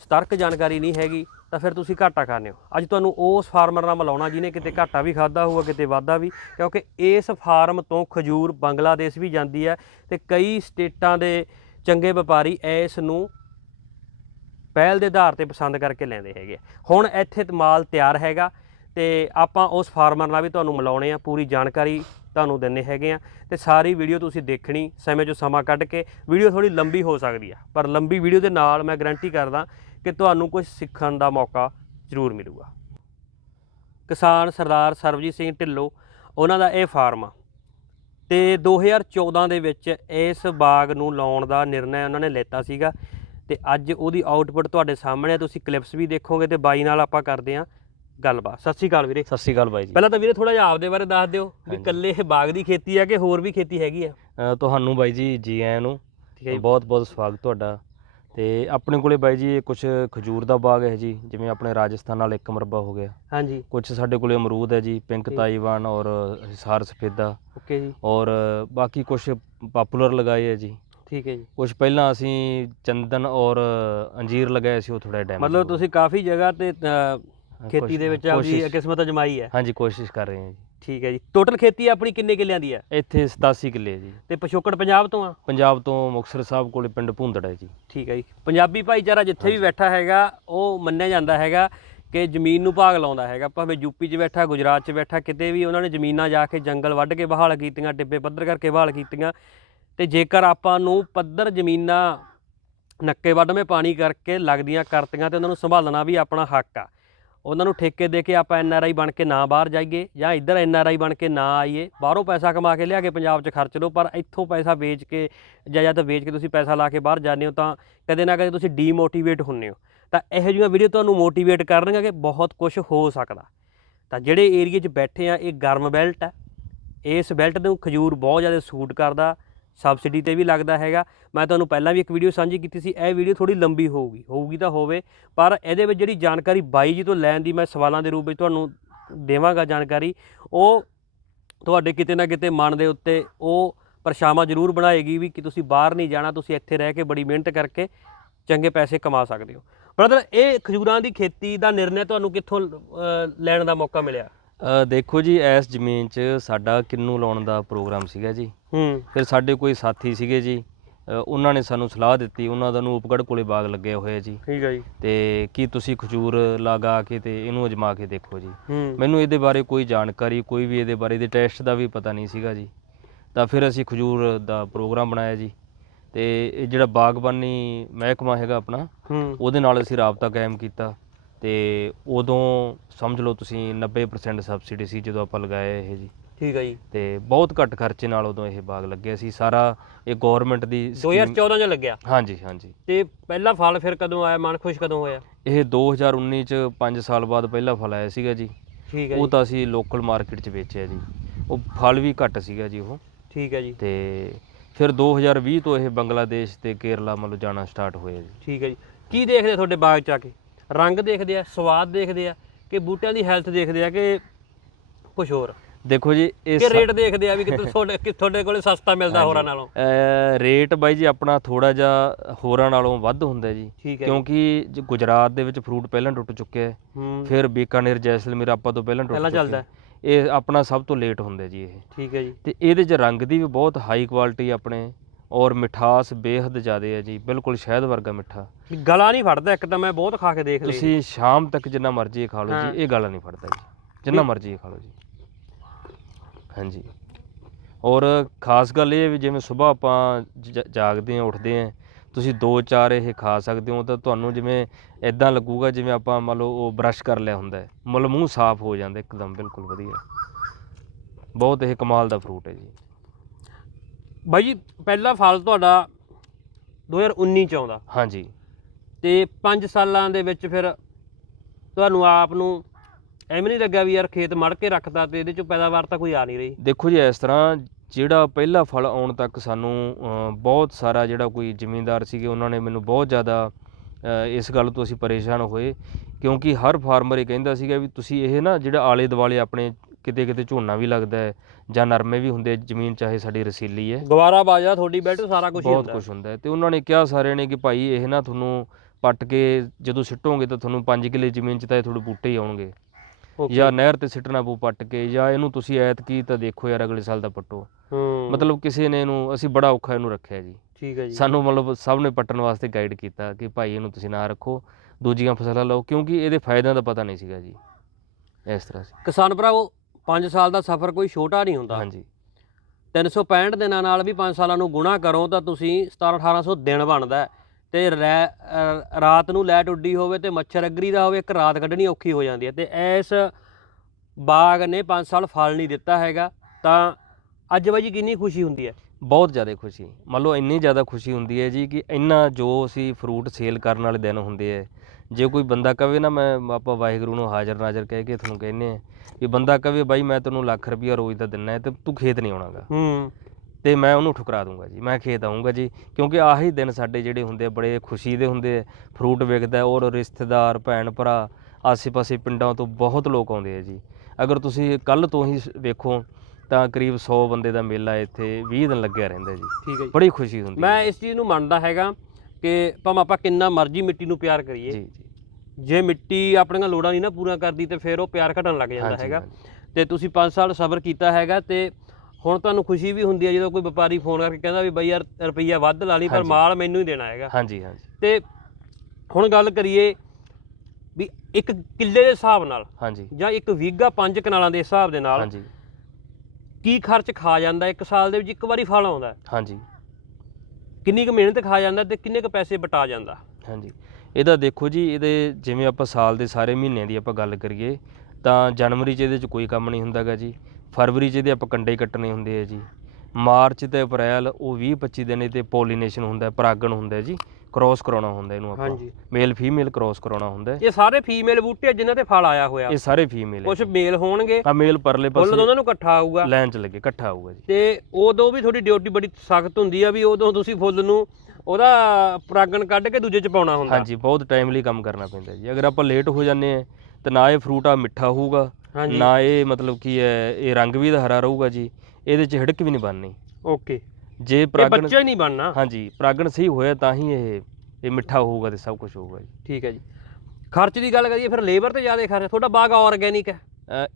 ਸਤਰਕ ਜਾਣਕਾਰੀ ਨਹੀਂ ਹੈਗੀ, ਤਾਂ ਫਿਰ ਤੁਸੀਂ ਘਾਟਾ ਖਾਂਦੇ ਹੋ। ਅੱਜ ਤੁਹਾਨੂੰ ਉਸ ਫਾਰਮਰ ਨਾਲ ਮਿਲਾਉਣਾ ਜਿਹਨੇ ਕਿਤੇ ਘਾਟਾ ਵੀ ਖਾਦਾ ਹੋਊਗਾ, ਕਿਤੇ ਵਾਧਾ ਵੀ, ਕਿਉਂਕਿ ਇਸ ਫਾਰਮ ਤੋਂ ਖਜੂਰ ਬੰਗਲਾਦੇਸ਼ ਵੀ ਜਾਂਦੀ ਹੈ ਤੇ ਕਈ ਸਟੇਟਾਂ ਦੇ ਚੰਗੇ ਵਪਾਰੀ ਇਸ ਨੂੰ ਪਹਿਲ ਦੇ ਆਧਾਰ ਤੇ ਪਸੰਦ ਕਰਕੇ ਲੈਂਦੇ ਹੈਗੇ ਹੁਣ ਇੱਥੇ ਮਾਲ ਤਿਆਰ ਹੈਗਾ ਤੇ ਆਪਾਂ ਉਸ ਫਾਰਮਰ ਨਾਲ ਵੀ ਤੁਹਾਨੂੰ ਮਿਲਾਉਣੇ ਆ, ਪੂਰੀ ਜਾਣਕਾਰੀ ਤੁਹਾਨੂੰ ਦਿੰਨੇ ਹੈਗੇ ਆ ਤੇ ਸਾਰੀ ਵੀਡੀਓ ਤੁਸੀਂ ਦੇਖਣੀ, ਸਮੇਂ ਚੋਂ ਸਮਾਂ ਕੱਢ ਕੇ, ਵੀਡੀਓ ਥੋੜੀ ਲੰਬੀ ਹੋ ਸਕਦੀ ਆ, ਪਰ ਲੰਬੀ ਵੀਡੀਓ ਦੇ ਨਾਲ ਮੈਂ ਗਾਰੰਟੀ ਕਰਦਾ ਕਿ ਤੁਹਾਨੂੰ ਕੁਝ ਸਿੱਖਣ ਦਾ ਮੌਕਾ ਜ਼ਰੂਰ ਮਿਲੂਗਾ। ਕਿਸਾਨ ਸਰਦਾਰ ਸਰਬਜੀਤ ਸਿੰਘ ਢਿੱਲੋਂ, ਉਹਨਾਂ ਦਾ ਇਹ ਫਾਰਮ ਆ। ਤੇ 2014 ਦੇ ਵਿੱਚ ਇਸ ਬਾਗ ਨੂੰ ਲਾਉਣ ਦਾ ਨਿਰਣੈ ਉਹਨਾਂ ਨੇ ਲਿੱਤਾ ਸੀਗਾ ਤੇ ਅੱਜ ਉਹਦੀ ਆਊਟਪੁੱਟ ਤੁਹਾਡੇ ਸਾਹਮਣੇ ਆ, ਤੁਸੀਂ ਕਲਿੱਪਸ ਵੀ ਦੇਖੋਗੇ ਤੇ ਬਾਈ ਨਾਲ ਆਪਾਂ ਕਰਦੇ ਆ। ਗੱਲਬਾਤ ਸਤਿ ਸ਼੍ਰੀ ਅਕਾਲ ਵੀਰੇ। ਸਤਿ ਸ਼੍ਰੀ ਅਕਾਲ ਬਾਈ ਜੀ। ਪਹਿਲਾਂ ਤਾਂ ਵੀਰੇ ਥੋੜਾ ਜਿਹਾ ਆਪਦੇ ਬਾਰੇ ਦੱਸ ਦਿਓ ਵੀ। ਇਕੱਲੇ ਬਾਗ ਦੀ ਖੇਤੀ ਆ ਕਿ ਹੋਰ ਵੀ ਖੇਤੀ ਹੈਗੀ ਆ? ਅ, ਤੁਹਾਨੂੰ ਬਾਈ ਜੀ ਜੀ ਆਇਆਂ ਨੂੰ ਠੀਕ ਹੈ ਜੀ। ਬਹੁਤ ਬਹੁਤ ਸਵਾਗਤ ਤੁਹਾਡਾ। ਤੇ ਆਪਣੇ ਕੋਲੇ ਬਾਈ ਜੀ ਕੁਝ ਖਜੂਰ ਦਾ ਬਾਗ ਹੈ ਜੀ ਜਿਵੇਂ ਆਪਣੇ ਰਾਜਸਥਾਨ ਨਾਲ ਇੱਕ ਮਰਬਾ ਹੋ ਗਿਆ। ਹਾਂਜੀ। ਕੁਝ ਸਾਡੇ ਕੋਲੇ ਅਮਰੂਦ ਹੈ ਜੀ ਪਿੰਕ। ਤਾਈਵਾਨ ਔਰ ਹਿਸਾਰ ਸਫੇਦਾ। ਓਕੇ ਜੀ। ਔਰ ਬਾਕੀ ਕੁਝ ਪਾਪੂਲਰ ਲਗਾਏ ਹੈ ਜੀ। ਠੀਕ ਹੈ ਜੀ। ਕੁਝ ਪਹਿਲਾਂ ਅਸੀਂ ਚੰਦਨ ਔਰ ਅੰਜੀਰ ਲਗਾਏ ਸੀ ਉਹ ਥੋੜਾ ਡੈਮੇਜ ਮਤਲਬ ਤੁਸੀਂ ਕਾਫੀ ਜਗ੍ਹਾ ਤੇ ਅ, ਖੇਤੀ ਦੇ ਵਿੱਚ ਕੋਸ਼ਿਸ਼- ਕਿਸਮਤ ਅਜਮਾਈ ਹੈ। ਹਾਂਜੀ ਕੋਸ਼ਿਸ਼ ਕਰ ਰਹੇ ਹਾਂ ਜੀ। ਠੀਕ ਹੈ ਜੀ। ਟੋਟਲ ਖੇਤੀ ਆਪਣੀ ਕਿੰਨੇ ਕਿੱਲਿਆਂ ਦੀ ਹੈ? ਇੱਥੇ 87 ਕਿੱਲੇ ਜੀ। ਤੇ ਪਿਛੋਕੜ ਪੰਜਾਬ ਤੋਂ ਆ? ਪੰਜਾਬ ਤੋਂ ਮੁਕਤਸਰ ਸਾਹਿਬ ਕੋਲੇ ਪਿੰਡ ਭੁੰਦੜ ਹੈ ਜੀ। ਠੀਕ ਹੈ ਜੀ। ਪੰਜਾਬੀ ਭਾਈਚਾਰਾ ਜਿੱਥੇ ਵੀ ਬੈਠਾ ਹੈਗਾ ਉਹ ਮੰਨਿਆ ਜਾਂਦਾ ਹੈਗਾ ਕਿ ਜ਼ਮੀਨ ਨੂੰ ਭਾਗ ਲਾਉਂਦਾ ਹੈਗਾ। ਭਾਵੇਂ ਯੂਪੀ 'ਚ ਬੈਠਾ ਗੁਜਰਾਤ 'ਚ ਬੈਠਾ ਕਿਤੇ ਵੀ ਉਹਨਾਂ ਨੇ ਜ਼ਮੀਨਾਂ ਜਾ ਕੇ ਜੰਗਲ ਵੱਢ ਕੇ ਬਹਾਲ ਕੀਤੀਆਂ ਟਿੱਬੇ ਪੱਧਰ ਕਰਕੇ ਬਹਾਲ ਕੀਤੀਆਂ। ਤੇ ਜੇਕਰ ਆਪਾਂ ਨੂੰ ਪੱਧਰ ਜ਼ਮੀਨਾਂ ਨੱਕੇ ਵੱਢਵੇਂ ਪਾਣੀ ਕਰਕੇ ਲੱਗਦੀਆਂ ਕਰਤੀਆਂ ਤੇ ਉਹਨਾਂ ਨੂੰ ਸੰਭਾਲਣਾ ਵੀ ਆਪਣਾ ਹੱਕ ਆ। ਉਹਨਾਂ ਨੂੰ ਠੇਕੇ ਦੇ ਕੇ ਆਪਾਂ ਐਨ ਆਰ ਆਈ ਬਣ ਕੇ ਨਾ ਬਾਹਰ ਜਾਈਏ ਜਾਂ ਇੱਧਰ ਐਨ ਆਰ ਆਈ ਬਣ ਕੇ ਨਾ ਆਈਏ, ਬਾਹਰੋਂ ਪੈਸਾ ਕਮਾ ਕੇ ਲਿਆ ਕੇ ਪੰਜਾਬ 'ਚ ਖਰਚ ਲਓ, ਪਰ ਇੱਥੋਂ ਪੈਸਾ ਵੇਚ ਕੇ ਜਾਂ ਜਾਂ ਤਾਂ ਵੇਚ ਕੇ ਤੁਸੀਂ ਪੈਸਾ ਲਾ ਕੇ ਬਾਹਰ ਜਾਂਦੇ ਹੋ ਤਾਂ ਕਦੇ ਨਾ ਕਦੇ ਤੁਸੀਂ ਡੀਮੋਟੀਵੇਟ ਹੁੰਦੇ ਹੋ। ਤਾਂ ਇਹੋ ਜਿਹੀਆਂ ਵੀਡੀਓ ਤੁਹਾਨੂੰ ਮੋਟੀਵੇਟ ਕਰਨਗੀਆਂ ਕਿ ਬਹੁਤ ਕੁਝ ਹੋ ਸਕਦਾ। ਤਾਂ ਜਿਹੜੇ ਏਰੀਏ 'ਚ ਬੈਠੇ ਆ, ਇਹ ਗਰਮ ਬੈਲਟ ਆ। ਇਸ ਬੈਲਟ ਨੂੰ ਖਜੂਰ ਬਹੁਤ ਜ਼ਿਆਦਾ ਸੂਟ ਕਰਦਾ। ਸਬਸਿਡੀ ਤੇ ਵੀ ਲੱਗਦਾ ਹੈਗਾ। ਮੈਂ ਤੁਹਾਨੂੰ ਪਹਿਲਾਂ ਵੀ ਇੱਕ ਵੀਡੀਓ ਸਾਂਝੀ ਕੀਤੀ ਸੀ, ਇਹ ਵੀਡੀਓ ਥੋੜੀ ਲੰਬੀ ਹੋਊਗੀ ਹੋਊਗੀ ਤਾਂ ਹੋਵੇ, ਪਰ ਇਹਦੇ ਵਿੱਚ ਜਿਹੜੀ ਜਾਣਕਾਰੀ ਬਾਈ ਜੀ ਤੋਂ ਲੈਣ ਦੀ ਮੈਂ ਸਵਾਲਾਂ ਦੇ ਰੂਪ ਵਿੱਚ ਤੁਹਾਨੂੰ ਦੇਵਾਂਗਾ ਜਾਣਕਾਰੀ, ਉਹ ਤੁਹਾਡੇ ਕਿਤੇ ਨਾ ਕਿਤੇ ਮਨ ਦੇ ਉੱਤੇ ਉਹ ਪਰਛਾਵਾਂ ਜ਼ਰੂਰ ਬਣਾਏਗੀ ਵੀ ਕਿ ਤੁਸੀਂ ਬਾਹਰ ਨਹੀਂ ਜਾਣਾ, ਤੁਸੀਂ ਇੱਥੇ ਰਹਿ ਕੇ ਬੜੀ ਮਿਹਨਤ ਕਰਕੇ ਚੰਗੇ ਪੈਸੇ ਕਮਾ ਸਕਦੇ ਹੋ। ਬ੍ਰਦਰ, ਇਹ ਖਜੂਰਾਂ ਦੀ ਖੇਤੀ ਦਾ ਨਿਰਣੈ ਤੁਹਾਨੂੰ ਕਿੱਥੋਂ ਲੈਣ ਦਾ ਮੌਕਾ ਮਿਲਿਆ? ਦੇਖੋ ਜੀ, ਇਸ ਜ਼ਮੀਨ 'ਚ ਸਾਡਾ ਕਿੰਨੂ ਲਾਉਣ ਦਾ ਪ੍ਰੋਗਰਾਮ ਸੀਗਾ ਜੀ। ਹੂੰ। ਫਿਰ ਸਾਡੇ ਕੋਈ ਸਾਥੀ ਸੀਗੇ ਜੀ ਅ, ਉਹਨਾਂ ਨੇ ਸਾਨੂੰ ਸਲਾਹ ਦਿੱਤੀ ਉਹਨਾਂ ਦਾ ਨੂੰ ਉਪਗੜ ਕੋਲੇ ਬਾਗ ਲੱਗਿਆ ਹੋਇਆ ਜੀ। ਠੀਕ ਹੈ ਜੀ। ਤੇ ਕੀ ਤੁਸੀਂ ਖਜੂਰ ਲਗਾ ਕੇ ਤੇ ਇਹਨੂੰ ਅਜਮਾ ਕੇ ਦੇਖੋ ਜੀ। ਹੂੰ। ਮੈਨੂੰ ਇਹਦੇ ਬਾਰੇ ਕੋਈ ਜਾਣਕਾਰੀ ਕੋਈ ਵੀ ਇਹਦੇ ਬਾਰੇ ਦੇ ਟੈਸਟ ਦਾ ਵੀ ਪਤਾ ਨਹੀਂ ਸੀਗਾ ਜੀ। ਤਾਂ ਫਿਰ ਅਸੀਂ ਖਜੂਰ ਦਾ ਪ੍ਰੋਗਰਾਮ ਬਣਾਇਆ ਜੀ। ਤੇ ਇਹ ਜਿਹੜਾ ਬਾਗਬਾਨੀ ਮਹਿਕਮਾ ਹੈਗਾ ਆਪਣਾ ਹੂੰ। ਉਹਦੇ ਨਾਲ ਅਸੀਂ ਰਾਬਤਾ ਕਾਇਮ ਕੀਤਾ। ਤੇ ਉਦੋਂ ਸਮਝ ਲਓ ਤੁਸੀਂ 90% ਸਬਸਿਡੀ ਸੀ ਜਦੋਂ ਆਪਾਂ ਲਗਾਇਆ ਇਹ ਜੀ। ਠੀਕ ਹੈ ਜੀ। ਤੇ ਬਹੁਤ ਘੱਟ ਖਰਚੇ ਨਾਲ ਉਦੋਂ ਇਹ ਬਾਗ ਲੱਗਿਆ ਸੀ। ਸਾਰਾ ਇਹ ਗਵਰਨਮੈਂਟ ਦੀ scheme- 2014 ਚ ਲੱਗਿਆ। ਹਾਂਜੀ ਹਾਂਜੀ। ਤੇ ਪਹਿਲਾ ਫਲ ਫਿਰ ਕਦੋਂ ਆਇਆ? ਮਨ ਖੁਸ਼ ਕਦੋਂ ਹੋਇਆ? ਇਹ 2019 ਚ 5 ਸਾਲ ਬਾਅਦ ਪਹਿਲਾ ਫਲ ਆਇਆ ਸੀਗਾ ਜੀ। ਠੀਕ ਹੈ ਉਹ ਜੀ ਤਾਂ ਅਸੀਂ ਲੋਕਲ ਮਾਰਕੀਟ 'ਚ ਵੇਚਿਆ ਜੀ। ਉਹ ਫਲ ਵੀ ਘੱਟ ਸੀਗਾ ਜੀ ਉਹ। ਠੀਕ ਹੈ ਜੀ। ਤੇ ਫਿਰ 2020 ਤੋਂ ਇਹ ਬੰਗਲਾਦੇਸ਼ ਤੇ ਕੇਰਲਾ ਮਤਲਬ ਜਾਣਾ ਸਟਾਰਟ ਹੋਇਆ ਜੀ। ਠੀਕ ਹੈ ਜੀ। ਕੀ ਦੇਖਦੇ ਆ ਤੁਹਾਡੇ ਬਾਗ ਚ ਆ ਕੇ? ਰੰਗ ਦੇਖਦੇ ਆ ਸਵਾਦ ਦੇਖਦੇ ਆ ਕਿ ਬੂਟਿਆਂ ਦੀ ਹੈਲਥ ਦੇਖਦੇ ਆ ਕਿ ਕੁਝ ਹੋਰ? ਦੇਖੋ ਜੀ ਇਹ ਕਿ ਰੇਟ ਦੇਖਦੇ ਆ ਵੀ ਕਿ ਤੁਹਾਡੇ ਕਿ ਤੁਹਾਡੇ ਕੋਲੇ ਸਸਤਾ ਮਿਲਦਾ ਹੋਰਾਂ ਨਾਲੋਂ? ਰੇਟ ਬਾਈ ਜੀ ਆਪਣਾ ਥੋੜਾ ਜਿਹਾ ਹੋਰਾਂ ਨਾਲੋਂ ਵੱਧ ਹੁੰਦਾ ਜੀ। ਕਿਉਂਕਿ ਗੁਜਰਾਤ ਦੇ ਵਿੱਚ ਫਰੂਟ ਪਹਿਲਾਂ ਟੁੱਟ ਚੁੱਕਿਆ ਹੈ ਫਿਰ ਬੀਕਾਨੇਰ ਜੈਸਲਮੇਰ ਆਪਾਂ ਤੋਂ ਪਹਿਲਾਂ ਟੁੱਟ ਪਹਿਲਾਂ ਚੁੱਕਿਆ ਹੈ। ਇਹ ਆਪਣਾ ਸਭ ਤੋਂ ਲੇਟ ਹੁੰਦਾ ਜੀ ਇਹ। ਠੀਕ ਹੈ ਜੀ। ਤੇ ਇਹਦੇ 'ਚ ਰੰਗ ਦੀ ਵੀ ਬਹੁਤ ਹਾਈ ਕੁਆਲਿਟੀ ਆਪਣੇ ਔਰ ਮਿਠਾਸ ਬੇਹੱਦ ਜ਼ਿਆਦਾ ਹੈ ਜੀ ਬਿਲਕੁਲ ਸ਼ਹਿਦ ਵਰਗਾ ਮਿੱਠਾ। ਗਲਾ ਨਹੀਂ ਫੜਦਾ ਇੱਕ ਤਾਂ ਮੈਂ ਬਹੁਤ ਖਾ ਕੇ ਦੇਖ ਲਈ। ਤੁਸੀਂ ਸ਼ਾਮ ਤੱਕ ਜਿੰਨਾ ਮਰਜ਼ੀ ਖਾ ਲਓ। ਜੀ ਇਹ ਗਾਲਾ ਨਹੀਂ ਫੜਦਾ ਜੀ ਜਿੰਨਾ ਮਰਜ਼ੀ ਖਾ ਲਓ ਜੀ। ਹਾਂਜੀ। ਔਰ ਖਾਸ ਗੱਲ ਇਹ ਵੀ ਜਿਵੇਂ ਸਵੇਰ ਆਪਾਂ ਜਾਗਦੇ ਹਾਂ ਉੱਠਦੇ ਹਾਂ ਤੁਸੀਂ ਦੋ ਚਾਰ ਇਹ ਖਾ ਸਕਦੇ ਹੋ ਤਾਂ ਤੁਹਾਨੂੰ ਜਿਵੇਂ ਇਦਾਂ ਲੱਗੂਗਾ ਜਿਵੇਂ ਆਪਾਂ ਮੰਨ ਲਓ ਉਹ ਬਰਸ਼ ਕਰ ਲਿਆ ਹੁੰਦਾ ਹੈ। ਮਤਲਬ ਮੂੰਹ ਸਾਫ਼ ਹੋ ਜਾਂਦਾ ਇੱਕਦਮ ਬਿਲਕੁਲ ਵਧੀਆ। ਬਹੁਤ ਇਹ ਕਮਾਲ ਦਾ ਫਰੂਟ ਹੈ ਜੀ। ਬਾਈ ਜੀ ਪਹਿਲਾ ਫਲ ਤੁਹਾਡਾ 2019 ਚ ਆਉਂਦਾ। ਹਾਂਜੀ। ਤੇ 5 ਸਾਲਾਂ ਦੇ ਵਿੱਚ ਫਿਰ ਤੁਹਾਨੂੰ ਆਪ ਨੂੰ ਐਵੇਂ ਨਹੀਂ ਲੱਗਿਆ ਵੀ ਯਾਰ ਖੇਤ ਮੜ ਕੇ ਰੱਖਦਾ ਤੇ ਇਹਦੇ ਚੋਂ ਪੈਦਾਵਾਰ ਤਾਂ ਕੋਈ ਆ ਨਹੀਂ ਰਹੀ। ਦੇਖੋ ਜੀ ਇਸ ਤਰ੍ਹਾਂ ਜਿਹੜਾ ਪਹਿਲਾ ਫਲ ਆਉਣ ਤੱਕ ਸਾਨੂੰ ਬਹੁਤ ਸਾਰਾ ਜਿਹੜਾ ਕੋਈ ਜ਼ਿਮੀਂਦਾਰ ਸੀਗੇ ਉਹਨਾਂ ਨੇ ਮੈਨੂੰ ਬਹੁਤ ਜ਼ਿਆਦਾ ਇਸ ਗੱਲ ਤੋਂ ਅਸੀਂ ਪਰੇਸ਼ਾਨ ਹੋਏ। ਕਿਉਂਕਿ ਹਰ ਫਾਰਮਰ ਇਹ ਕਹਿੰਦਾ ਸੀਗਾ ਵੀ ਤੁਸੀਂ ਇਹ ਨਾ ਜਿਹੜਾ ਆਲੇ ਦੁਆਲੇ ਆਪਣੇ ਕਿਤੇ ਕਿਤੇ ਝੋਨਾ ਵੀ ਲੱਗਦਾ ਹੈ ਜਾਂ ਨਰਮੇ ਵੀ ਹੁੰਦੇ ਜ਼ਮੀਨ ਚਾਹੇ ਸਾਡੀ ਰਸੀਲੀ ਹੈ। ਗਵਾਰਾ ਬਾਜਰਾ ਤੁਹਾਡੀ ਬੈਠ ਸਾਰਾ ਕੁਝ ਹੀ ਬਹੁਤ ਹੁੰਦਾ। ਕੁਝ ਹੁੰਦਾ ਹੈ। ਤੇ ਉਹਨਾਂ ਨੇ ਕਿਹਾ ਸਾਰਿਆਂ ਨੇ ਕਿ ਭਾਈ ਇਹ ਨਾ ਤੁਹਾਨੂੰ ਪੱਟ ਕੇ ਜਦੋਂ ਸਿੱਟੋਗੇ ਤਾਂ ਤੁਹਾਨੂੰ 5 ਕਿੱਲੇ ਜ਼ਮੀਨ 'ਚ ਤਾਂ ਇਹ ਤੁਹਾਡੇ ਬੂਟੇ ਹੀ ਆਉਣਗੇ. ਜਾਂ ਨਹਿਰ ਤੇ ਸਿੱਟਣਾ ਪਊ ਪੱਟ ਕੇ ਜਾਂ ਇਹਨੂੰ ਤੁਸੀਂ ਐਤਕੀ ਤਾਂ ਦੇਖੋ ਯਾਰ ਅਗਲੇ ਸਾਲ ਦਾ ਪੱਟੋ। ਹੂੰ। ਮਤਲਬ ਕਿਸੇ ਨੇ ਇਹਨੂੰ ਅਸੀਂ ਬੜਾ ਔਖਾ ਇਹਨੂੰ ਰੱਖਿਆ ਜੀ। ਠੀਕ ਹੈ ਜੀ। ਸਾਨੂੰ ਮਤਲਬ ਸਭ ਨੇ ਪੱਟਣ ਵਾਸਤੇ ਗਾਈਡ ਕੀਤਾ ਕਿ ਭਾਈ ਇਹਨੂੰ ਤੁਸੀਂ ਨਾ ਰੱਖੋ ਦੂਜੀਆਂ ਫਸਲਾਂ ਲਾਓ ਕਿਉਂਕਿ ਇਹਦੇ ਫਾਇਦਿਆਂ ਦਾ ਪਤਾ ਨਹੀਂ ਸੀਗਾ ਜੀ ਇਸ ਤਰ੍ਹਾਂ ਸੀ। ਕਿਸਾਨ ਭਰਾਵੋ 5 ਸਾਲ ਦਾ ਸਫ਼ਰ ਕੋਈ ਛੋਟਾ ਨਹੀਂ ਹੁੰਦਾ। ਹਾਂਜੀ। 365 ਦਿਨਾਂ ਨਾਲ ਵੀ 5 ਸਾਲਾਂ ਨੂੰ ਗੁਣਾ ਕਰੋ ਤਾਂ ਤੁਸੀਂ 17 1800 ਦਿਨ ਬਣਦਾ ਹੈ। ਤੇ ਰਾਤ ਨੂੰ ਲਾਈਟ ਉੱਡੀ ਹੋਵੇ ਤੇ ਮੱਛਰ ਅਗਰੀ ਦਾ ਹੋਵੇ ਇੱਕ ਰਾਤ ਕੱਢਣੀ ਔਖੀ ਹੋ ਜਾਂਦੀ ਹੈ ਤੇ ਇਸ ਬਾਗ ਨੇ 5 ਸਾਲ ਫਲ ਨਹੀਂ ਦਿੱਤਾ ਹੈਗਾ ਤਾਂ ਅੱਜ ਬਾਈ ਜੀ ਕਿੰਨੀ ਖੁਸ਼ੀ ਹੁੰਦੀ ਹੈ? ਬਹੁਤ ਜ਼ਿਆਦਾ ਖੁਸ਼ੀ। ਮੰਨ ਲਓ ਇੰਨੀ ਜ਼ਿਆਦਾ ਖੁਸ਼ੀ ਹੁੰਦੀ ਹੈ ਜੀ ਕਿ ਇੰਨਾ ਜੋ ਅਸੀਂ ਫਰੂਟ ਸੇਲ ਕਰਨ ਵਾਲੇ ਦਿਨ ਹੁੰਦੇ ਹੈ ਜੇ ਕੋਈ ਬੰਦਾ ਕਵੇ ਨਾ ਮੈਂ ਆਪਾਂ ਵਾਹਿਗੁਰੂ ਨੂੰ ਹਾਜ਼ਰ ਨਾਜ਼ਰ ਕਹਿ ਕੇ ਤੁਹਾਨੂੰ ਕਹਿੰਦੇ ਆ ਵੀ ਬੰਦਾ ਕਵੇ ਬਾਈ ਮੈਂ ਤੈਨੂੰ ਲੱਖ ਰੁਪਈਆ ਰੋਜ਼ ਦਾ ਦਿੰਨਾ ਹੈ ਤੇ ਤੂੰ ਖੇਤ ਨਹੀਂ ਆਉਣਾਗਾ। ਹੂੰ। ਤੇ ਮੈਂ ਉਹਨੂੰ ਠੁਕਰਾ ਦੂੰਗਾ ਜੀ ਮੈਂ ਖੇਤ ਆਉਂਗਾ ਜੀ ਕਿਉਂਕਿ ਆਹੀ ਦਿਨ ਸਾਡੇ ਜਿਹੜੇ ਹੁੰਦੇ ਆ ਬੜੇ ਖੁਸ਼ੀ ਦੇ ਹੁੰਦੇ ਆ ਫਰੂਟ ਵਿਕਦਾ ਔਰ ਰਿਸ਼ਤੇਦਾਰ ਭੈਣ ਭਰਾ ਆਸੇ-ਪਾਸੇ ਪਿੰਡਾਂ ਤੋਂ ਬਹੁਤ ਲੋਕ ਆਉਂਦੇ ਆ ਜੀ। ਅਗਰ ਤੁਸੀਂ ਕੱਲ ਤੋਂ ਹੀ ਵੇਖੋ ਤਾਂ ਕਰੀਬ 100 ਬੰਦੇ ਦਾ ਮੇਲਾ ਇੱਥੇ 20 ਦਿਨ ਲੱਗਿਆ ਰਹਿੰਦਾ ਜੀ। ਠੀਕ ਹੈ ਜੀ। ਬੜੀ ਖੁਸ਼ੀ ਹੁੰਦੀ ਮੈਂ ਇਸ ਚੀਜ਼ ਨੂੰ ਮੰਨਦਾ ਹੈਗਾ ਕਿ ਭਾਵੇਂ ਆਪਾਂ ਕਿੰਨਾ ਮਰਜ਼ੀ ਮਿੱਟੀ ਨੂੰ ਪਿਆਰ ਕਰੀਏ ਜੀ ਜੀ। ਜੇ ਮਿੱਟੀ ਆਪਣੀਆਂ ਲੋੜਾਂ ਨਹੀਂ ਨਾ ਪੂਰਾ ਕਰਦੀ ਤੇ ਫਿਰ ਉਹ ਪਿਆਰ ਘਟਣ ਲੱਗ ਜਾਂਦਾ ਹੈਗਾ। ਤੇ ਤੁਸੀਂ 5 ਸਾਲ ਸਬਰ ਕੀਤਾ ਹੈਗਾ ਤੇ ਹੁਣ ਤੁਹਾਨੂੰ ਖੁਸ਼ੀ ਵੀ ਹੁੰਦੀ ਹੈ ਜਦੋਂ ਕੋਈ ਵਪਾਰੀ ਫੋਨ ਕਰਕੇ ਕਹਿੰਦਾ ਵੀ ਬਈ ਯਾਰ ਰੁਪਈਆ ਵੱਧ ਲਾ ਲਈ ਪਰ। ਮਾਲ ਮੈਨੂੰ ਹੀ ਦੇਣਾ ਹੈਗਾ। ਹਾਂਜੀ ਹਾਂਜੀ। ਤੇ ਹੁਣ ਗੱਲ ਕਰੀਏ ਵੀ ਇੱਕ ਕਿੱਲੇ ਦੇ ਹਿਸਾਬ ਨਾਲ ਹਾਂਜੀ। ਜਾਂ ਇੱਕ ਵੀਗਾ ਪੰਜ ਕਨਾਲਾਂ ਦੇ ਹਿਸਾਬ ਦੇ ਨਾਲ ਹਾਂਜੀ। ਕੀ ਖਰਚ ਖਾ ਜਾਂਦਾ ਇੱਕ ਸਾਲ ਦੇ ਵਿੱਚ ਇੱਕ ਵਾਰੀ ਫਲ ਆਉਂਦਾ? ਹਾਂਜੀ। ਕਿੰਨੀ ਕੁ ਮਿਹਨਤ ਖਾ ਜਾਂਦਾ ਤੇ ਕਿੰਨੇ ਕੁ ਪੈਸੇ ਬਟਾ ਜਾਂਦਾ ਹਾਂਜੀ। ਇਹਦਾ ਦੇਖੋ ਜੀ ਇਹਦੇ ਜਿਵੇਂ ਆਪਾਂ ਸਾਲ ਦੇ ਸਾਰੇ ਮਹੀਨਿਆਂ ਦੀ ਆਪਾਂ ਗੱਲ ਕਰੀਏ ਤਾਂ ਜਨਵਰੀ 'ਚ ਇਹਦੇ 'ਚ ਕੋਈ ਕੰਮ ਨਹੀਂ ਹੁੰਦਾਗਾ ਜੀ। ਫਰਵਰੀ 'ਚ ਇਹਦੇ ਆਪਾਂ ਕੰਡੇ ਕੱਟਣੇ ਹੁੰਦੇ ਆ ਜੀ। ਮਾਰਚ ਤੇ ਅਪ੍ਰੈਲ ਉਹ 20 25 ਦਿਨ ਇਹ ਤੇ ਪੋਲੀਨੇਸ਼ਨ ਹੁੰਦਾ ਹੈ, ਪਰਾਗਣ ਹੁੰਦਾ ਹੈ ਜੀ ਕ੍ਰਾਸ ਕਰਾਉਣਾ ਹੁੰਦਾ ਇਹਨੂੰ ਆਪਾਂ। ਹਾਂਜੀ। ਮੇਲ ਫੀਮੇਲ ਕ੍ਰਾਸ ਕਰਾਉਣਾ ਹੁੰਦਾ। ਹੈ। ਇਹ ਸਾਰੇ ਫੀਮੇਲ ਬੂਟੇ ਆ ਜਿਨ੍ਹਾਂ ਤੇ ਫਲ ਆਇਆ ਹੋਇਆ। ਇਹ ਸਾਰੇ ਫੀਮੇਲ ਕੁਝ ਮੇਲ ਹੋਣਗੇ। ਆ ਮੇਲ ਪਰਲੇ ਫੁੱਲ ਪਾਸੇ ਦੋਨਾਂ ਨੂੰ ਇਕੱਠਾ ਆਊਗਾ। ਲਾਈਨ ਚ ਲੱਗੇ ਇਕੱਠਾ ਆਊਗਾ ਜੀ। ਤੇ ਉਦੋਂ ਵੀ ਤੁਹਾਡੀ ਡਿਊਟੀ ਬੜੀ ਸਖਤ ਹੁੰਦੀ ਆ ਵੀ ਉਦੋਂ ਤੁਸੀਂ ਫੁੱਲ ਨੂੰ ਉਹਦਾ ਪਰਾਗਣ ਕੱਢ ਕੇ ਦੂਜੇ ਚ ਪਾਉਣਾ ਹੁੰਦਾ। ਹਾਂਜੀ ਬਹੁਤ ਟਾਈਮਲੀ ਕੰਮ ਕਰਨਾ ਪੈਂਦਾ ਜੀ। ਅਗਰ ਆਪਾਂ ਲੇਟ ਹੋ ਜਾਂਦੇ ਆ ਤਾਂ ਨਾ ਇਹ ਫਰੂਟ ਆ ਮਿੱਠਾ ਹੋਊਗਾ ਹਾਂਜੀ। ਨਾ ਇਹ ਮਤਲਬ ਕੀ ਹੈ ਇਹ ਰੰਗ ਵੀ ਦਾ ਹਰਾ ਰਹੂਗਾ ਜੀ ਇਹਦੇ ਚ ਹਿੜਕ ਵੀ ਨਹੀਂ ਬਣਨੀ। ਓਕੇ। ਜੇ ਪਰਾਗਣ ਬੱਚਾ ਹੀ ਨਹੀਂ ਬਣਨਾ। ਹਾਂਜੀ ਪਰਾਗਣ ਸਹੀ ਹੋਇਆ ਤਾਂ ਹੀ ਇਹ ਇਹ ਮਿੱਠਾ ਹੋਊਗਾ ਤੇ ਸਭ ਕੁਝ ਹੋਊਗਾ ਜੀ। ਠੀਕ ਹੈ ਜੀ। ਖਰਚ ਦੀ ਗੱਲ ਕਰੀਏ ਫਿਰ ਲੇਬਰ ਤੇ ਜ਼ਿਆਦਾ ਖਰਚ ਤੁਹਾਡਾ ਬਾਗ ਆਰਗੈਨਿਕ ਹੈ।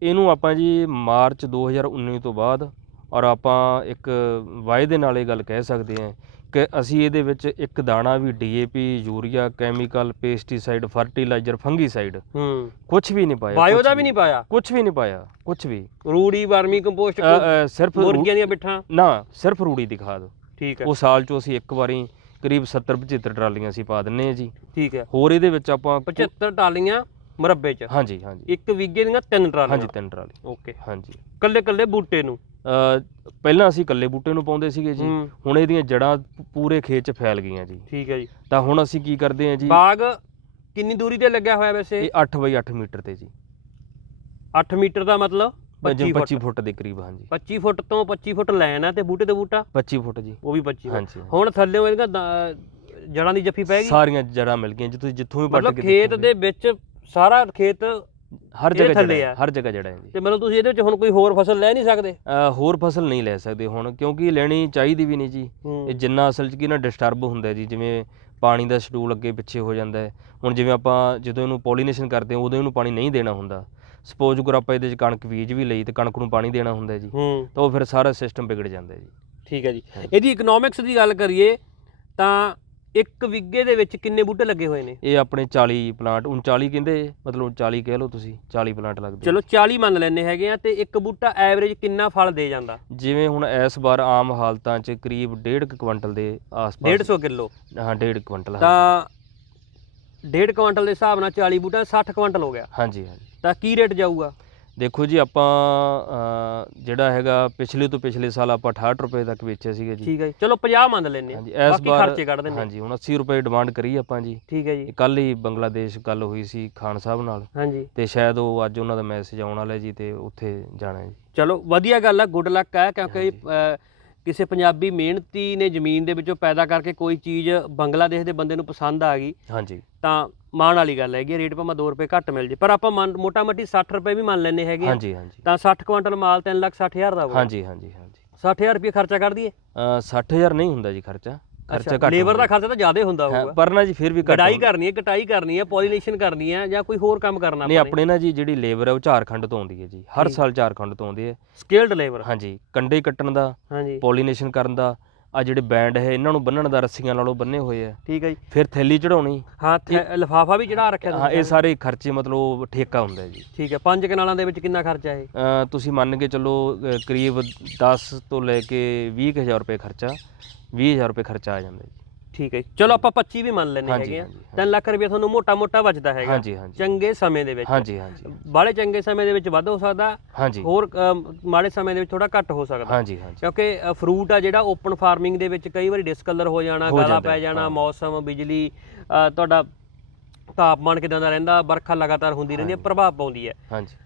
ਇਹਨੂੰ ਆਪਾਂ ਜੀ ਮਾਰਚ 2019 ਤੋਂ ਬਾਅਦ ਔਰ ਆਪਾਂ ਇੱਕ ਵਾਅਦੇ ਨਾਲ ਇਹ ਗੱਲ ਕਹਿ ਸਕਦੇ ਹਾਂ ਕਿ ਅਸੀਂ ਇਹਦੇ ਵਿੱਚ ਇੱਕ ਦਾਣਾ ਵੀ DAP urea chemical pesticide fertiliser fungicide ਹੂੰ। ਕੁਝ ਵੀ ਨਹੀਂ ਪਾਇਆ ਬਾਇਓ ਦਾ ਵੀ ਨਹੀਂ ਪਾਇਆ? ਕੁਝ ਵੀ ਨਹੀਂ ਪਾਇਆ ਕੁਝ ਵੀ। ਰੂੜੀ ਵਰਮੀ ਕੰਪੋਸਟ ਸਿਰਫ ਮੁਰਗੀਆਂ ਦੀਆਂ ਬਿੱਠਾਂ ਨਾ ਸਿਰਫ ਰੂੜੀ ਦੀ ਖਾਦ ਠੀਕ ਹੈ। ਉਹ ਸਾਲ ਚੋਂ ਅਸੀਂ ਇੱਕ ਵਾਰੀ ਕਰੀਬ 70 75 ਟਰਾਲੀਆਂ ਅਸੀਂ ਪਾ ਦਿੰਨੇ ਆ ਜੀ। ਠੀਕ ਹੈ। ਹੋਰ ਇਹਦੇ ਵਿੱਚ ਆਪਾਂ 75 ਟਾਲੀਆਂ ਮੁਰੱਬੇ ਚ? ਹਾਂਜੀ ਹਾਂਜੀ। ਇੱਕ ਵਿਗੇ ਦੀਆਂ ਤਿੰਨ ਟਰਾਲੀਆਂ? ਹਾਂਜੀ ਤਿੰਨ ਟਰਾਲੀ। ਓਕੇ। ਹਾਂਜੀ। ਕੱਲੇ ਕੱਲੇ ਬੂਟੇ ਨੂੰ? ਪਹਿਲਾਂ ਅਸੀਂ ਇਕੱਲੇ ਬੂਟੇ ਨੂੰ ਪਾਉਂਦੇ ਸੀਗੇ ਜੀ। ਹੂੰ। ਹੁਣ ਇਹਦੀਆਂ ਜੜਾਂ ਪੂਰੇ ਖੇਤ 'ਚ ਫੈਲ ਗਈਆਂ ਜੀ। ਠੀਕ ਹੈ ਜੀ। ਤਾਂ ਹੁਣ ਅਸੀਂ ਕੀ ਕਰਦੇ ਹਾਂ ਜੀ? ਬਾਗ ਕਿੰਨੀ ਦੂਰੀ ਤੇ ਲੱਗਿਆ ਹੋਇਆ ਵੈਸੇ? ਇਹ 8 ਬਾਈ 8 ਮੀਟਰ ਤੇ ਜੀ। 8 ਮੀਟਰ ਦਾ ਮਤਲਬ 25 ਜਿਵੇਂ ਫੁੱਟ। 25 ਫੁੱਟ ਦੇ ਕਰੀਬ ਹਾਂਜੀ। 25 ਫੁੱਟ ਤੋਂ 25 ਫੁੱਟ ਲਾਈਨ ਆ ਤੇ ਬੂਟੇ ਤੇ ਬੂਟਾ? 25 ਫੁੱਟ ਜੀ। ਉਹ ਵੀ 25 ਫੁੱਟ। ਹਾਂਜੀ। ਹੁਣ ਥੱਲੇ ਇਹਦੀਆਂ ਦਾ- ਜੜਾਂ ਦੀ ਜੱਫੀ ਪੈ ਗਈ? ਸਾਰੀਆਂ ਜੜਾਂ ਮਿਲ ਗਈਆਂ ਜੀ ਤੁਸੀਂ ਜਿੱਥੋਂ ਵੀ ਵੱਢ ਮਤਲਬ ਕੇ ਖੇਤ ਦੇਖੋਗੇ, ਦੇ ਵਿੱਚ ਸਾਰਾ ਖੇਤ ਹਰ ਜਗ੍ਹਾ ਥੱਲੇ ਜੜਾਂ ਆ। ਹਰ ਜਗ੍ਹਾ ਜੜਾਂ ਹੈ ਜੀ। ਤੇ ਮਤਲਬ ਤੁਸੀਂ ਇਹਦੇ ਵਿੱਚ ਹੁਣ ਕੋਈ ਹੋਰ ਫਸਲ ਲੈ ਨਹੀਂ ਸਕਦੇ? ਅ, ਹੋਰ ਫਸਲ ਨਹੀਂ ਲੈ ਸਕਦੇ ਹੁਣ ਕਿਉਂਕਿ ਲੈਣੀ ਚਾਹੀਦੀ ਵੀ ਨਹੀਂ ਜੀ। ਇਹ ਜਿੰਨਾ ਅਸਲ 'ਚ ਕੀ ਨਾ ਡਿਸਟਰਬ ਹੁੰਦਾ ਜੀ ਜਿਵੇਂ ਪਾਣੀ ਦਾ ਸ਼ਡਿਊਲ ਅੱਗੇ ਪਿੱਛੇ ਹੋ ਜਾਂਦਾ ਹੈ। ਹੁਣ ਜਿਵੇਂ ਆਪਾਂ ਜਦੋਂ ਇਹਨੂੰ ਪੋਲੀਨੇਸ਼ਨ ਕਰਦੇ ਹਾਂ ਉਦੋਂ ਇਹਨੂੰ ਪਾਣੀ ਨਹੀਂ ਦੇਣਾ ਹੁੰਦਾ। ਸਪੋਜ਼ ਕਰ ਆਪਾਂ ਇਹਦੇ 'ਚ ਕਣਕ ਬੀਜ ਵੀ ਲਈ ਤੇ ਕਣਕ ਨੂੰ ਪਾਣੀ ਦੇਣਾ ਹੁੰਦਾ ਜੀ ਹੂੰ। ਤਾਂ ਉਹ ਫਿਰ ਸਾਰਾ ਸਿਸਟਮ ਵਿਗੜ ਜਾਂਦਾ ਜੀ। ਠੀਕ ਹੈ ਜੀ। ਇਹਦੀ ਇਕਨੋਮਿਕਸ ਦੀ ਗੱਲ ਕਰੀਏ ਤਾਂ ਇੱਕ ਵਿਗੇ ਦੇ ਵਿੱਚ ਕਿੰਨੇ ਬੂਟੇ ਲੱਗੇ ਹੋਏ ਨੇ? ਇਹ ਆਪਣੇ 40 ਪਲਾਂਟ 39 ਕਹਿੰਦੇ ਮਤਲਬ 40 ਕਹਿ ਲਓ ਤੁਸੀਂ 40 ਪਲਾਂਟ ਲੱਗਦੇ। ਚਲੋ 40 ਮੰਨ ਲੈਨੇ ਹੈਗੇ ਆ ਤੇ ਇੱਕ ਬੂਟਾ ਐਵਰੇਜ ਕਿੰਨਾ ਫਲ ਦੇ ਜਾਂਦਾ? ਜਿਵੇਂ ਹੁਣ ਇਸ ਵਾਰ ਆਮ ਹਾਲਤਾਂ 'ਚ ਕਰੀਬ 1.5 ਕੁਇੰਟਲ ਦੇ ਆਸ-ਪਾਸ। 150 ਕਿਲੋ? ਹਾਂ 1.5 ਕੁਇੰਟਲ। ਤਾਂ 1.5 ਕੁਇੰਟਲ ਦੇ ਹਿਸਾਬ ਨਾਲ 40 ਬੂਟਾ 60 ਕੁਇੰਟਲ ਹੋ ਗਿਆ। ਹਾਂਜੀ ਹਾਂਜੀ। ਤਾਂ ਕੀ ਰੇਟ ਜਾਊਗਾ? ਦੇਖੋ ਜੀ ਆਪਾਂ ਜਿਹੜਾ ਹੈਗਾ ਪਿਛਲੇ ਤੋਂ ਪਿਛਲੇ ਸਾਲ ਆਪਾਂ 68 ਰੁਪਏ ਤੱਕ ਵੇਚਿਆ ਸੀਗਾ ਜੀ। ਠੀਕ ਹੈ ਜੀ। ਚਲੋ 50 ਮੰਨ ਲੈਨੇ ਆ ਹਾਂਜੀ ਇਸ ਬਾਕੀ ਵਾਰ ਖਰਚੇ ਕੱਢ ਦਿੰਨੇ ਹਾਂਜੀ ਹੁਣ 80 ਰੁਪਏ ਡਿਮਾਂਡ ਕਰੀ ਆਪਾਂ ਜੀ। ਠੀਕ ਹੈ ਜੀ। ਕੱਲ ਹੀ ਬੰਗਲਾਦੇਸ਼ ਗੱਲ ਹੋਈ ਸੀ ਖਾਨ ਸਾਹਿਬ ਨਾਲ। ਹਾਂਜੀ। ਤੇ ਸ਼ਾਇਦ ਉਹ ਅੱਜ ਉਹਨਾਂ ਦਾ ਮੈਸੇਜ ਆਉਣ ਵਾਲਾ ਜੀ ਤੇ ਉੱਥੇ ਜਾਣਾ ਜੀ। ਚਲੋ ਵਧੀਆ ਗੱਲ ਆ ਗੁੱਡ ਲੱਕ ਹੈ ਕਿਉਂਕਿ ਕਿਸੇ ਪੰਜਾਬੀ ਮਿਹਨਤੀ ਨੇ ਜ਼ਮੀਨ ਦੇ ਵਿੱਚੋਂ ਪੈਦਾ ਕਰਕੇ ਕੋਈ ਚੀਜ਼ ਬੰਗਲਾਦੇਸ਼ ਦੇ ਬੰਦੇ ਨੂੰ ਪਸੰਦ ਆ ਗਈ ਹਾਂਜੀ। ਤਾਂ ਮਾਣ ਵਾਲੀ ਗੱਲ ਹੈਗੀ ਰੇਟ ਭਾਵੇਂ 2 ਰੁਪਏ ਘੱਟ ਮਿਲ ਜੇ ਪਰ ਆਪਾਂ ਮੋਟਾ ਮੋਟੀ 60 ਰੁਪਏ ਵੀ ਮੰਨ ਲੈਨੇ ਹੈਗੇ। ਹਾਂਜੀ ਹਾਂਜੀ। ਤਾਂ 60 ਕੁਇੰਟਲ ਮਾਲ 3 ਲੱਖ 60 ਹਜ਼ਾਰ ਦਾ ਹੋਊਗਾ। ਹਾਂਜੀ ਹਾਂਜੀ ਹਾਂਜੀ। 60000 ਰੁਪਏ ਖਰਚਾ ਕਰ ਦਈਏ 60000 ਨਹੀਂ ਹੁੰਦਾ ਜੀ ਖਰਚਾ। ਖਰਚਾ ਘੱਟ ਲੇਬਰ ਦਾ। ਖਰਚਾ ਤਾਂ ਜ਼ਿਆਦਾ ਹੁੰਦਾ ਹੋਊਗਾ। ਪਰ ਨਾ ਜੀ ਫਿਰ ਵੀ ਘੱਟ ਹੁੰਦਾ। ਕਰਨੀ ਹੈ ਕਟਾਈ ਕਰਨੀ ਹੈ ਪੋਲੀਨੇਸ਼ਨ ਕਰਨੀ ਹੈ ਜਾਂ ਕੋਈ ਹੋਰ ਕੰਮ ਕਰਨਾ ਨਹੀਂ ਆਪਣੇ ਨਾ ਜੀ ਜਿਹੜੀ ਲੇਬਰ ਹੈ ਉਹ ਝਾਰਖੰਡ ਤੋਂ ਆਉਂਦੀ ਹੈ ਜੀ। ਹਰ। ਸਾਲ ਝਾਰਖੰਡ ਤੋਂ ਆਉਂਦੀ ਹੈ। ਸਕਿਲਡ ਲੇਬਰ ਹਾਂਜੀ ਕੰਡੇ ਕੱਟਣ ਦਾ ਹਾਂਜੀ। ਪੋਲੀਨੇਸ਼ਨ ਕਰਨ ਦਾ ਆ ਜਿਹੜੇ ਬੈਂਡ ਹੈ ਇਹਨਾਂ ਨੂੰ ਬੰਨਣ ਦਾ ਰੱਸੀਆਂ ਨਾਲੋਂ ਬੰਨੇ ਹੋਏ ਆ ਠੀਕ ਹੈ ਜੀ। ਫਿਰ ਥੈਲੀ ਚੜਾਉਣੀ ਹਾਂ ਲਫਾਫਾ ਵੀ ਚੜਾ ਰੱਖਿਆ ਹਾਂ ਇਹ ਸਾਰੇ ਖਰਚੇ ਮਤਲਬ ਠੇਕਾ ਹੁੰਦਾ ਹੈ ਜੀ। ਠੀਕ ਹੈ ਪੰਜ ਕਨਾਲਾਂ ਦੇ ਵਿੱਚ ਕਿੰਨਾ ਖਰਚਾ ਹੈ ਤੁਸੀਂ ਮੰਨ ਕੇ ਚੱਲੋ ਕਰੀਬ 10 ਤੋਂ ਲੈ ਕੇ 20000 ਰੁਪਏ ਖਰਚਾ। 20000 ਰੁਪਏ ਖਰਚਾ ਆ ਜਾਂਦਾ ਜੀ। ਠੀਕ ਹੈ ਜੀ। ਚਲੋ ਆਪਾਂ 25 ਵੀ ਮੰਨ ਲੈਨੇ ਹਾਂਜੀ, ਹੈਗੇ ਆ। ਹਾਂਜੀ, 3 ਲੱਖ ਰੁਪਏ ਤੁਹਾਨੂੰ ਮੋਟਾ ਮੋਟਾ ਬਚਦਾ ਹੈਗਾ। ਹਾਂਜੀ ਹਾਂਜੀ। ਚੰਗੇ ਸਮੇਂ ਦੇ ਵਿੱਚ। ਹਾਂਜੀ ਚੰਗੇ ਸਮੇਂ ਦੇ ਵਿੱਚ ਵੱਧ ਹੋ ਸਕਦਾ। ਹਾਂਜੀ। ਹੋਰ ਅਮ, ਮਾੜੇ ਸਮੇਂ ਦੇ ਵਿੱਚ ਥੋੜਾ ਘੱਟ ਹੋ ਸਕਦਾ। ਹਾਂਜੀ ਹਾਂਜੀ। ਕਿਉਂਕਿ ਫਰੂਟ ਆ ਜਿਹੜਾ ਓਪਨ ਫਾਰਮਿੰਗ ਦੇ ਵਿੱਚ ਕਈ ਵਾਰੀ ਡਿਸਕਲਰ ਹੋ ਜਾਣਾ ਹੋ ਗਾਲਾ ਜਾਂਦਾ ਪੈ ਹੈ, ਜਾਣਾ ਹਾਂ। ਮੌਸਮ ਬਿਜਲੀ ਅ, ਤੁਹਾਡਾ ਤਾਪਮਾਨ ਕਿਦਾਂ ਦਾ ਰਹਿੰਦਾ ਵਰਖਾ ਲਗਾਤਾਰ ਹੁੰਦੀ ਰਹਿੰਦੀ ਹੈ ਪ੍ਰਭਾਵ ਪਾਉਂਦੀ ਹੈ। ਹਾਂਜੀ।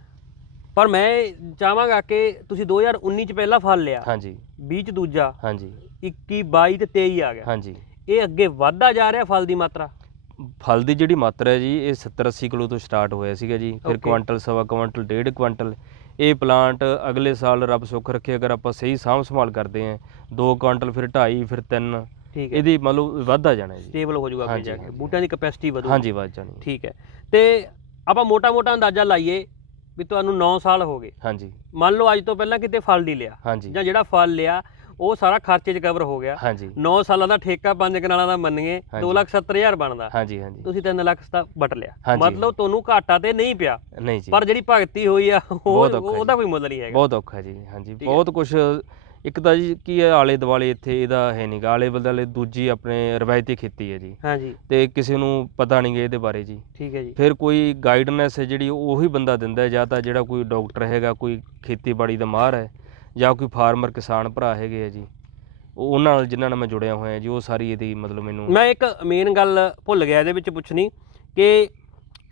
ਪਰ ਮੈਂ ਚਾਹਾਂਗਾ ਕਿ ਤੁਸੀਂ 2019 ਚ ਪਹਿਲਾ ਫਲ ਲਿਆ। ਹਾਂਜੀ। 20 ਚ ਦੂਜਾ। ਹਾਂਜੀ। 21 22 ਤੇ 23 ਆ ਗਿਆ। ਹਾਂਜੀ। ਇਹ ਅੱਗੇ ਵੱਧਦਾ ਜਾ ਰਿਹਾ ਫਲ ਦੀ ਮਾਤਰਾ? ਫਲ ਦੀ ਜਿਹੜੀ ਮਾਤਰਾ ਹੈ ਜੀ ਇਹ 70 80 ਕਿਲੋ ਤੋਂ ਸਟਾਰਟ ਹੋਇਆ ਸੀਗਾ ਜੀ। ਫਿਰ. ਕੁਆਂਟਲ ਸਵਾ ਕੁਆਂਟਲ ਡੇਢ ਕੁਆਂਟਲ। ਇਹ ਪਲਾਂਟ ਅਗਲੇ ਸਾਲ ਰੱਬ ਸੁੱਖ ਰੱਖੇ ਅਗਰ ਆਪਾਂ ਸਹੀ ਸਾਂਭ ਸੰਭਾਲ ਕਰਦੇ ਹਾਂ 2 ਕੁਆਂਟਲ ਫਿਰ 2.5 ਫਿਰ 3 ਠੀਕ ਹੈ। ਇਹਦੀ ਮਤਲਬ ਵਾਧਾ ਜਾਣਾ ਜੀ। ਸਟੇਬਲ ਹੋ ਜਾਊਗਾ ਅੱਗੇ ਜਾ ਕੇ। ਬੂਟਿਆਂ ਦੀ ਕਪੈਸਿਟੀ ਵਧੂ। ਹਾਂਜੀ ਵੱਧ ਜਾਣੀ ਠੀਕ ਹੈ। ਤੇ ਆਪਾਂ ਮੋਟਾ-ਮੋਟਾ ਅੰਦਾਜ਼ਾ ਲਾਈਏ। ਵੀ ਤੁਹਾਨੂੰ 9 ਸਾਲ ਹੋ ਗਏ। ਹਾਂਜੀ। ਮੰਨ ਲਓ ਅੱਜ ਤੋਂ ਪਹਿਲਾਂ ਕਿਤੇ ਫਲ ਨਹੀਂ ਲਿਆ। ਹਾਂਜੀ। ਜਾਂ ਜਿਹੜਾ ਫਲ ਲਿਆ ਉਹ ਸਾਰਾ ਖਰਚੇ 'ਚ ਕਵਰ ਹੋ ਗਿਆ। ਹਾਂਜੀ। 9 ਸਾਲਾਂ ਦਾ ਠੇਕਾ ਪੰਜ ਕਨਾਲਾਂ ਦਾ ਮੰਨੀਏ ਹਾਂਜੀ। 270000 ਬਣਦਾ। ਹਾਂਜੀ ਹਾਂਜੀ। ਤੁਸੀਂ 3 ਲੱਖ ਦਾ ਵਟ ਲਿਆ। ਮਤਲਬ ਤੁਹਾਨੂੰ ਘਾਟਾ ਤੇ ਨਹੀਂ ਪਿਆ। ਨਹੀਂ ਜੀ। ਪਰ ਜਿਹੜੀ ਭਗਤੀ ਹੋਈ ਆ ਉਹਦਾ। ਕੋਈ ਮੁੱਲ ਨਹੀਂ ਹੈਗਾ। ਬਹੁਤ ਔਖਾ ਜੀ। ਹਾਂਜੀ। ਬਹੁਤ ਕੁਝ ਇੱਕ ਤਾਂ ਜੀ ਕੀ ਹੈ ਆਲੇ ਦੁਆਲੇ ਇੱਥੇ ਇਹਦਾ ਹੈ ਨਹੀਂਗਾ ਆਲੇ ਬਦਲੇ ਦੂਜੀ ਆਪਣੇ ਰਵਾਇਤੀ ਖੇਤੀ ਹੈ ਜੀ। ਹਾਂਜੀ। ਤੇ ਕਿਸੇ ਨੂੰ ਪਤਾ ਨਹੀਂ ਗਾ ਇਹਦੇ ਬਾਰੇ ਜੀ। ਠੀਕ ਹੈ ਜੀ। ਫਿਰ ਕੋਈ ਗਾਈਡਨੈਸ ਹੈ ਜਿਹੜੀ ਉਹੀ ਬੰਦਾ ਦਿੰਦਾ ਹੈ, ਜਾਂ ਤਾਂ ਜਿਹੜਾ ਕੋਈ ਡਾਕਟਰ ਹੈਗਾ ਕੋਈ ਖੇਤੀਬਾੜੀ ਦਾ ਮਾਹਰ ਹੈ ਜਾਂ ਕੋਈ ਫਾਰਮਰ ਕਿਸਾਨ ਭਰਾ ਹੈਗੇ ਆ ਜੀ। ਉਹ ਉਹਨਾਂ ਨਾਲ ਜਿਨ੍ਹਾਂ ਨਾਲ ਮੈਂ ਜੁੜਿਆ ਹੋਇਆ ਜੀ ਉਹ ਸਾਰੀ ਇਹਦੀ ਮਤਲਬ ਮੈਨੂੰ ਮੈਂ ਇੱਕ ਮੇਨ ਗੱਲ ਭੁੱਲ ਗਿਆ ਇਹਦੇ ਵਿੱਚ ਪੁੱਛਣੀ ਕਿ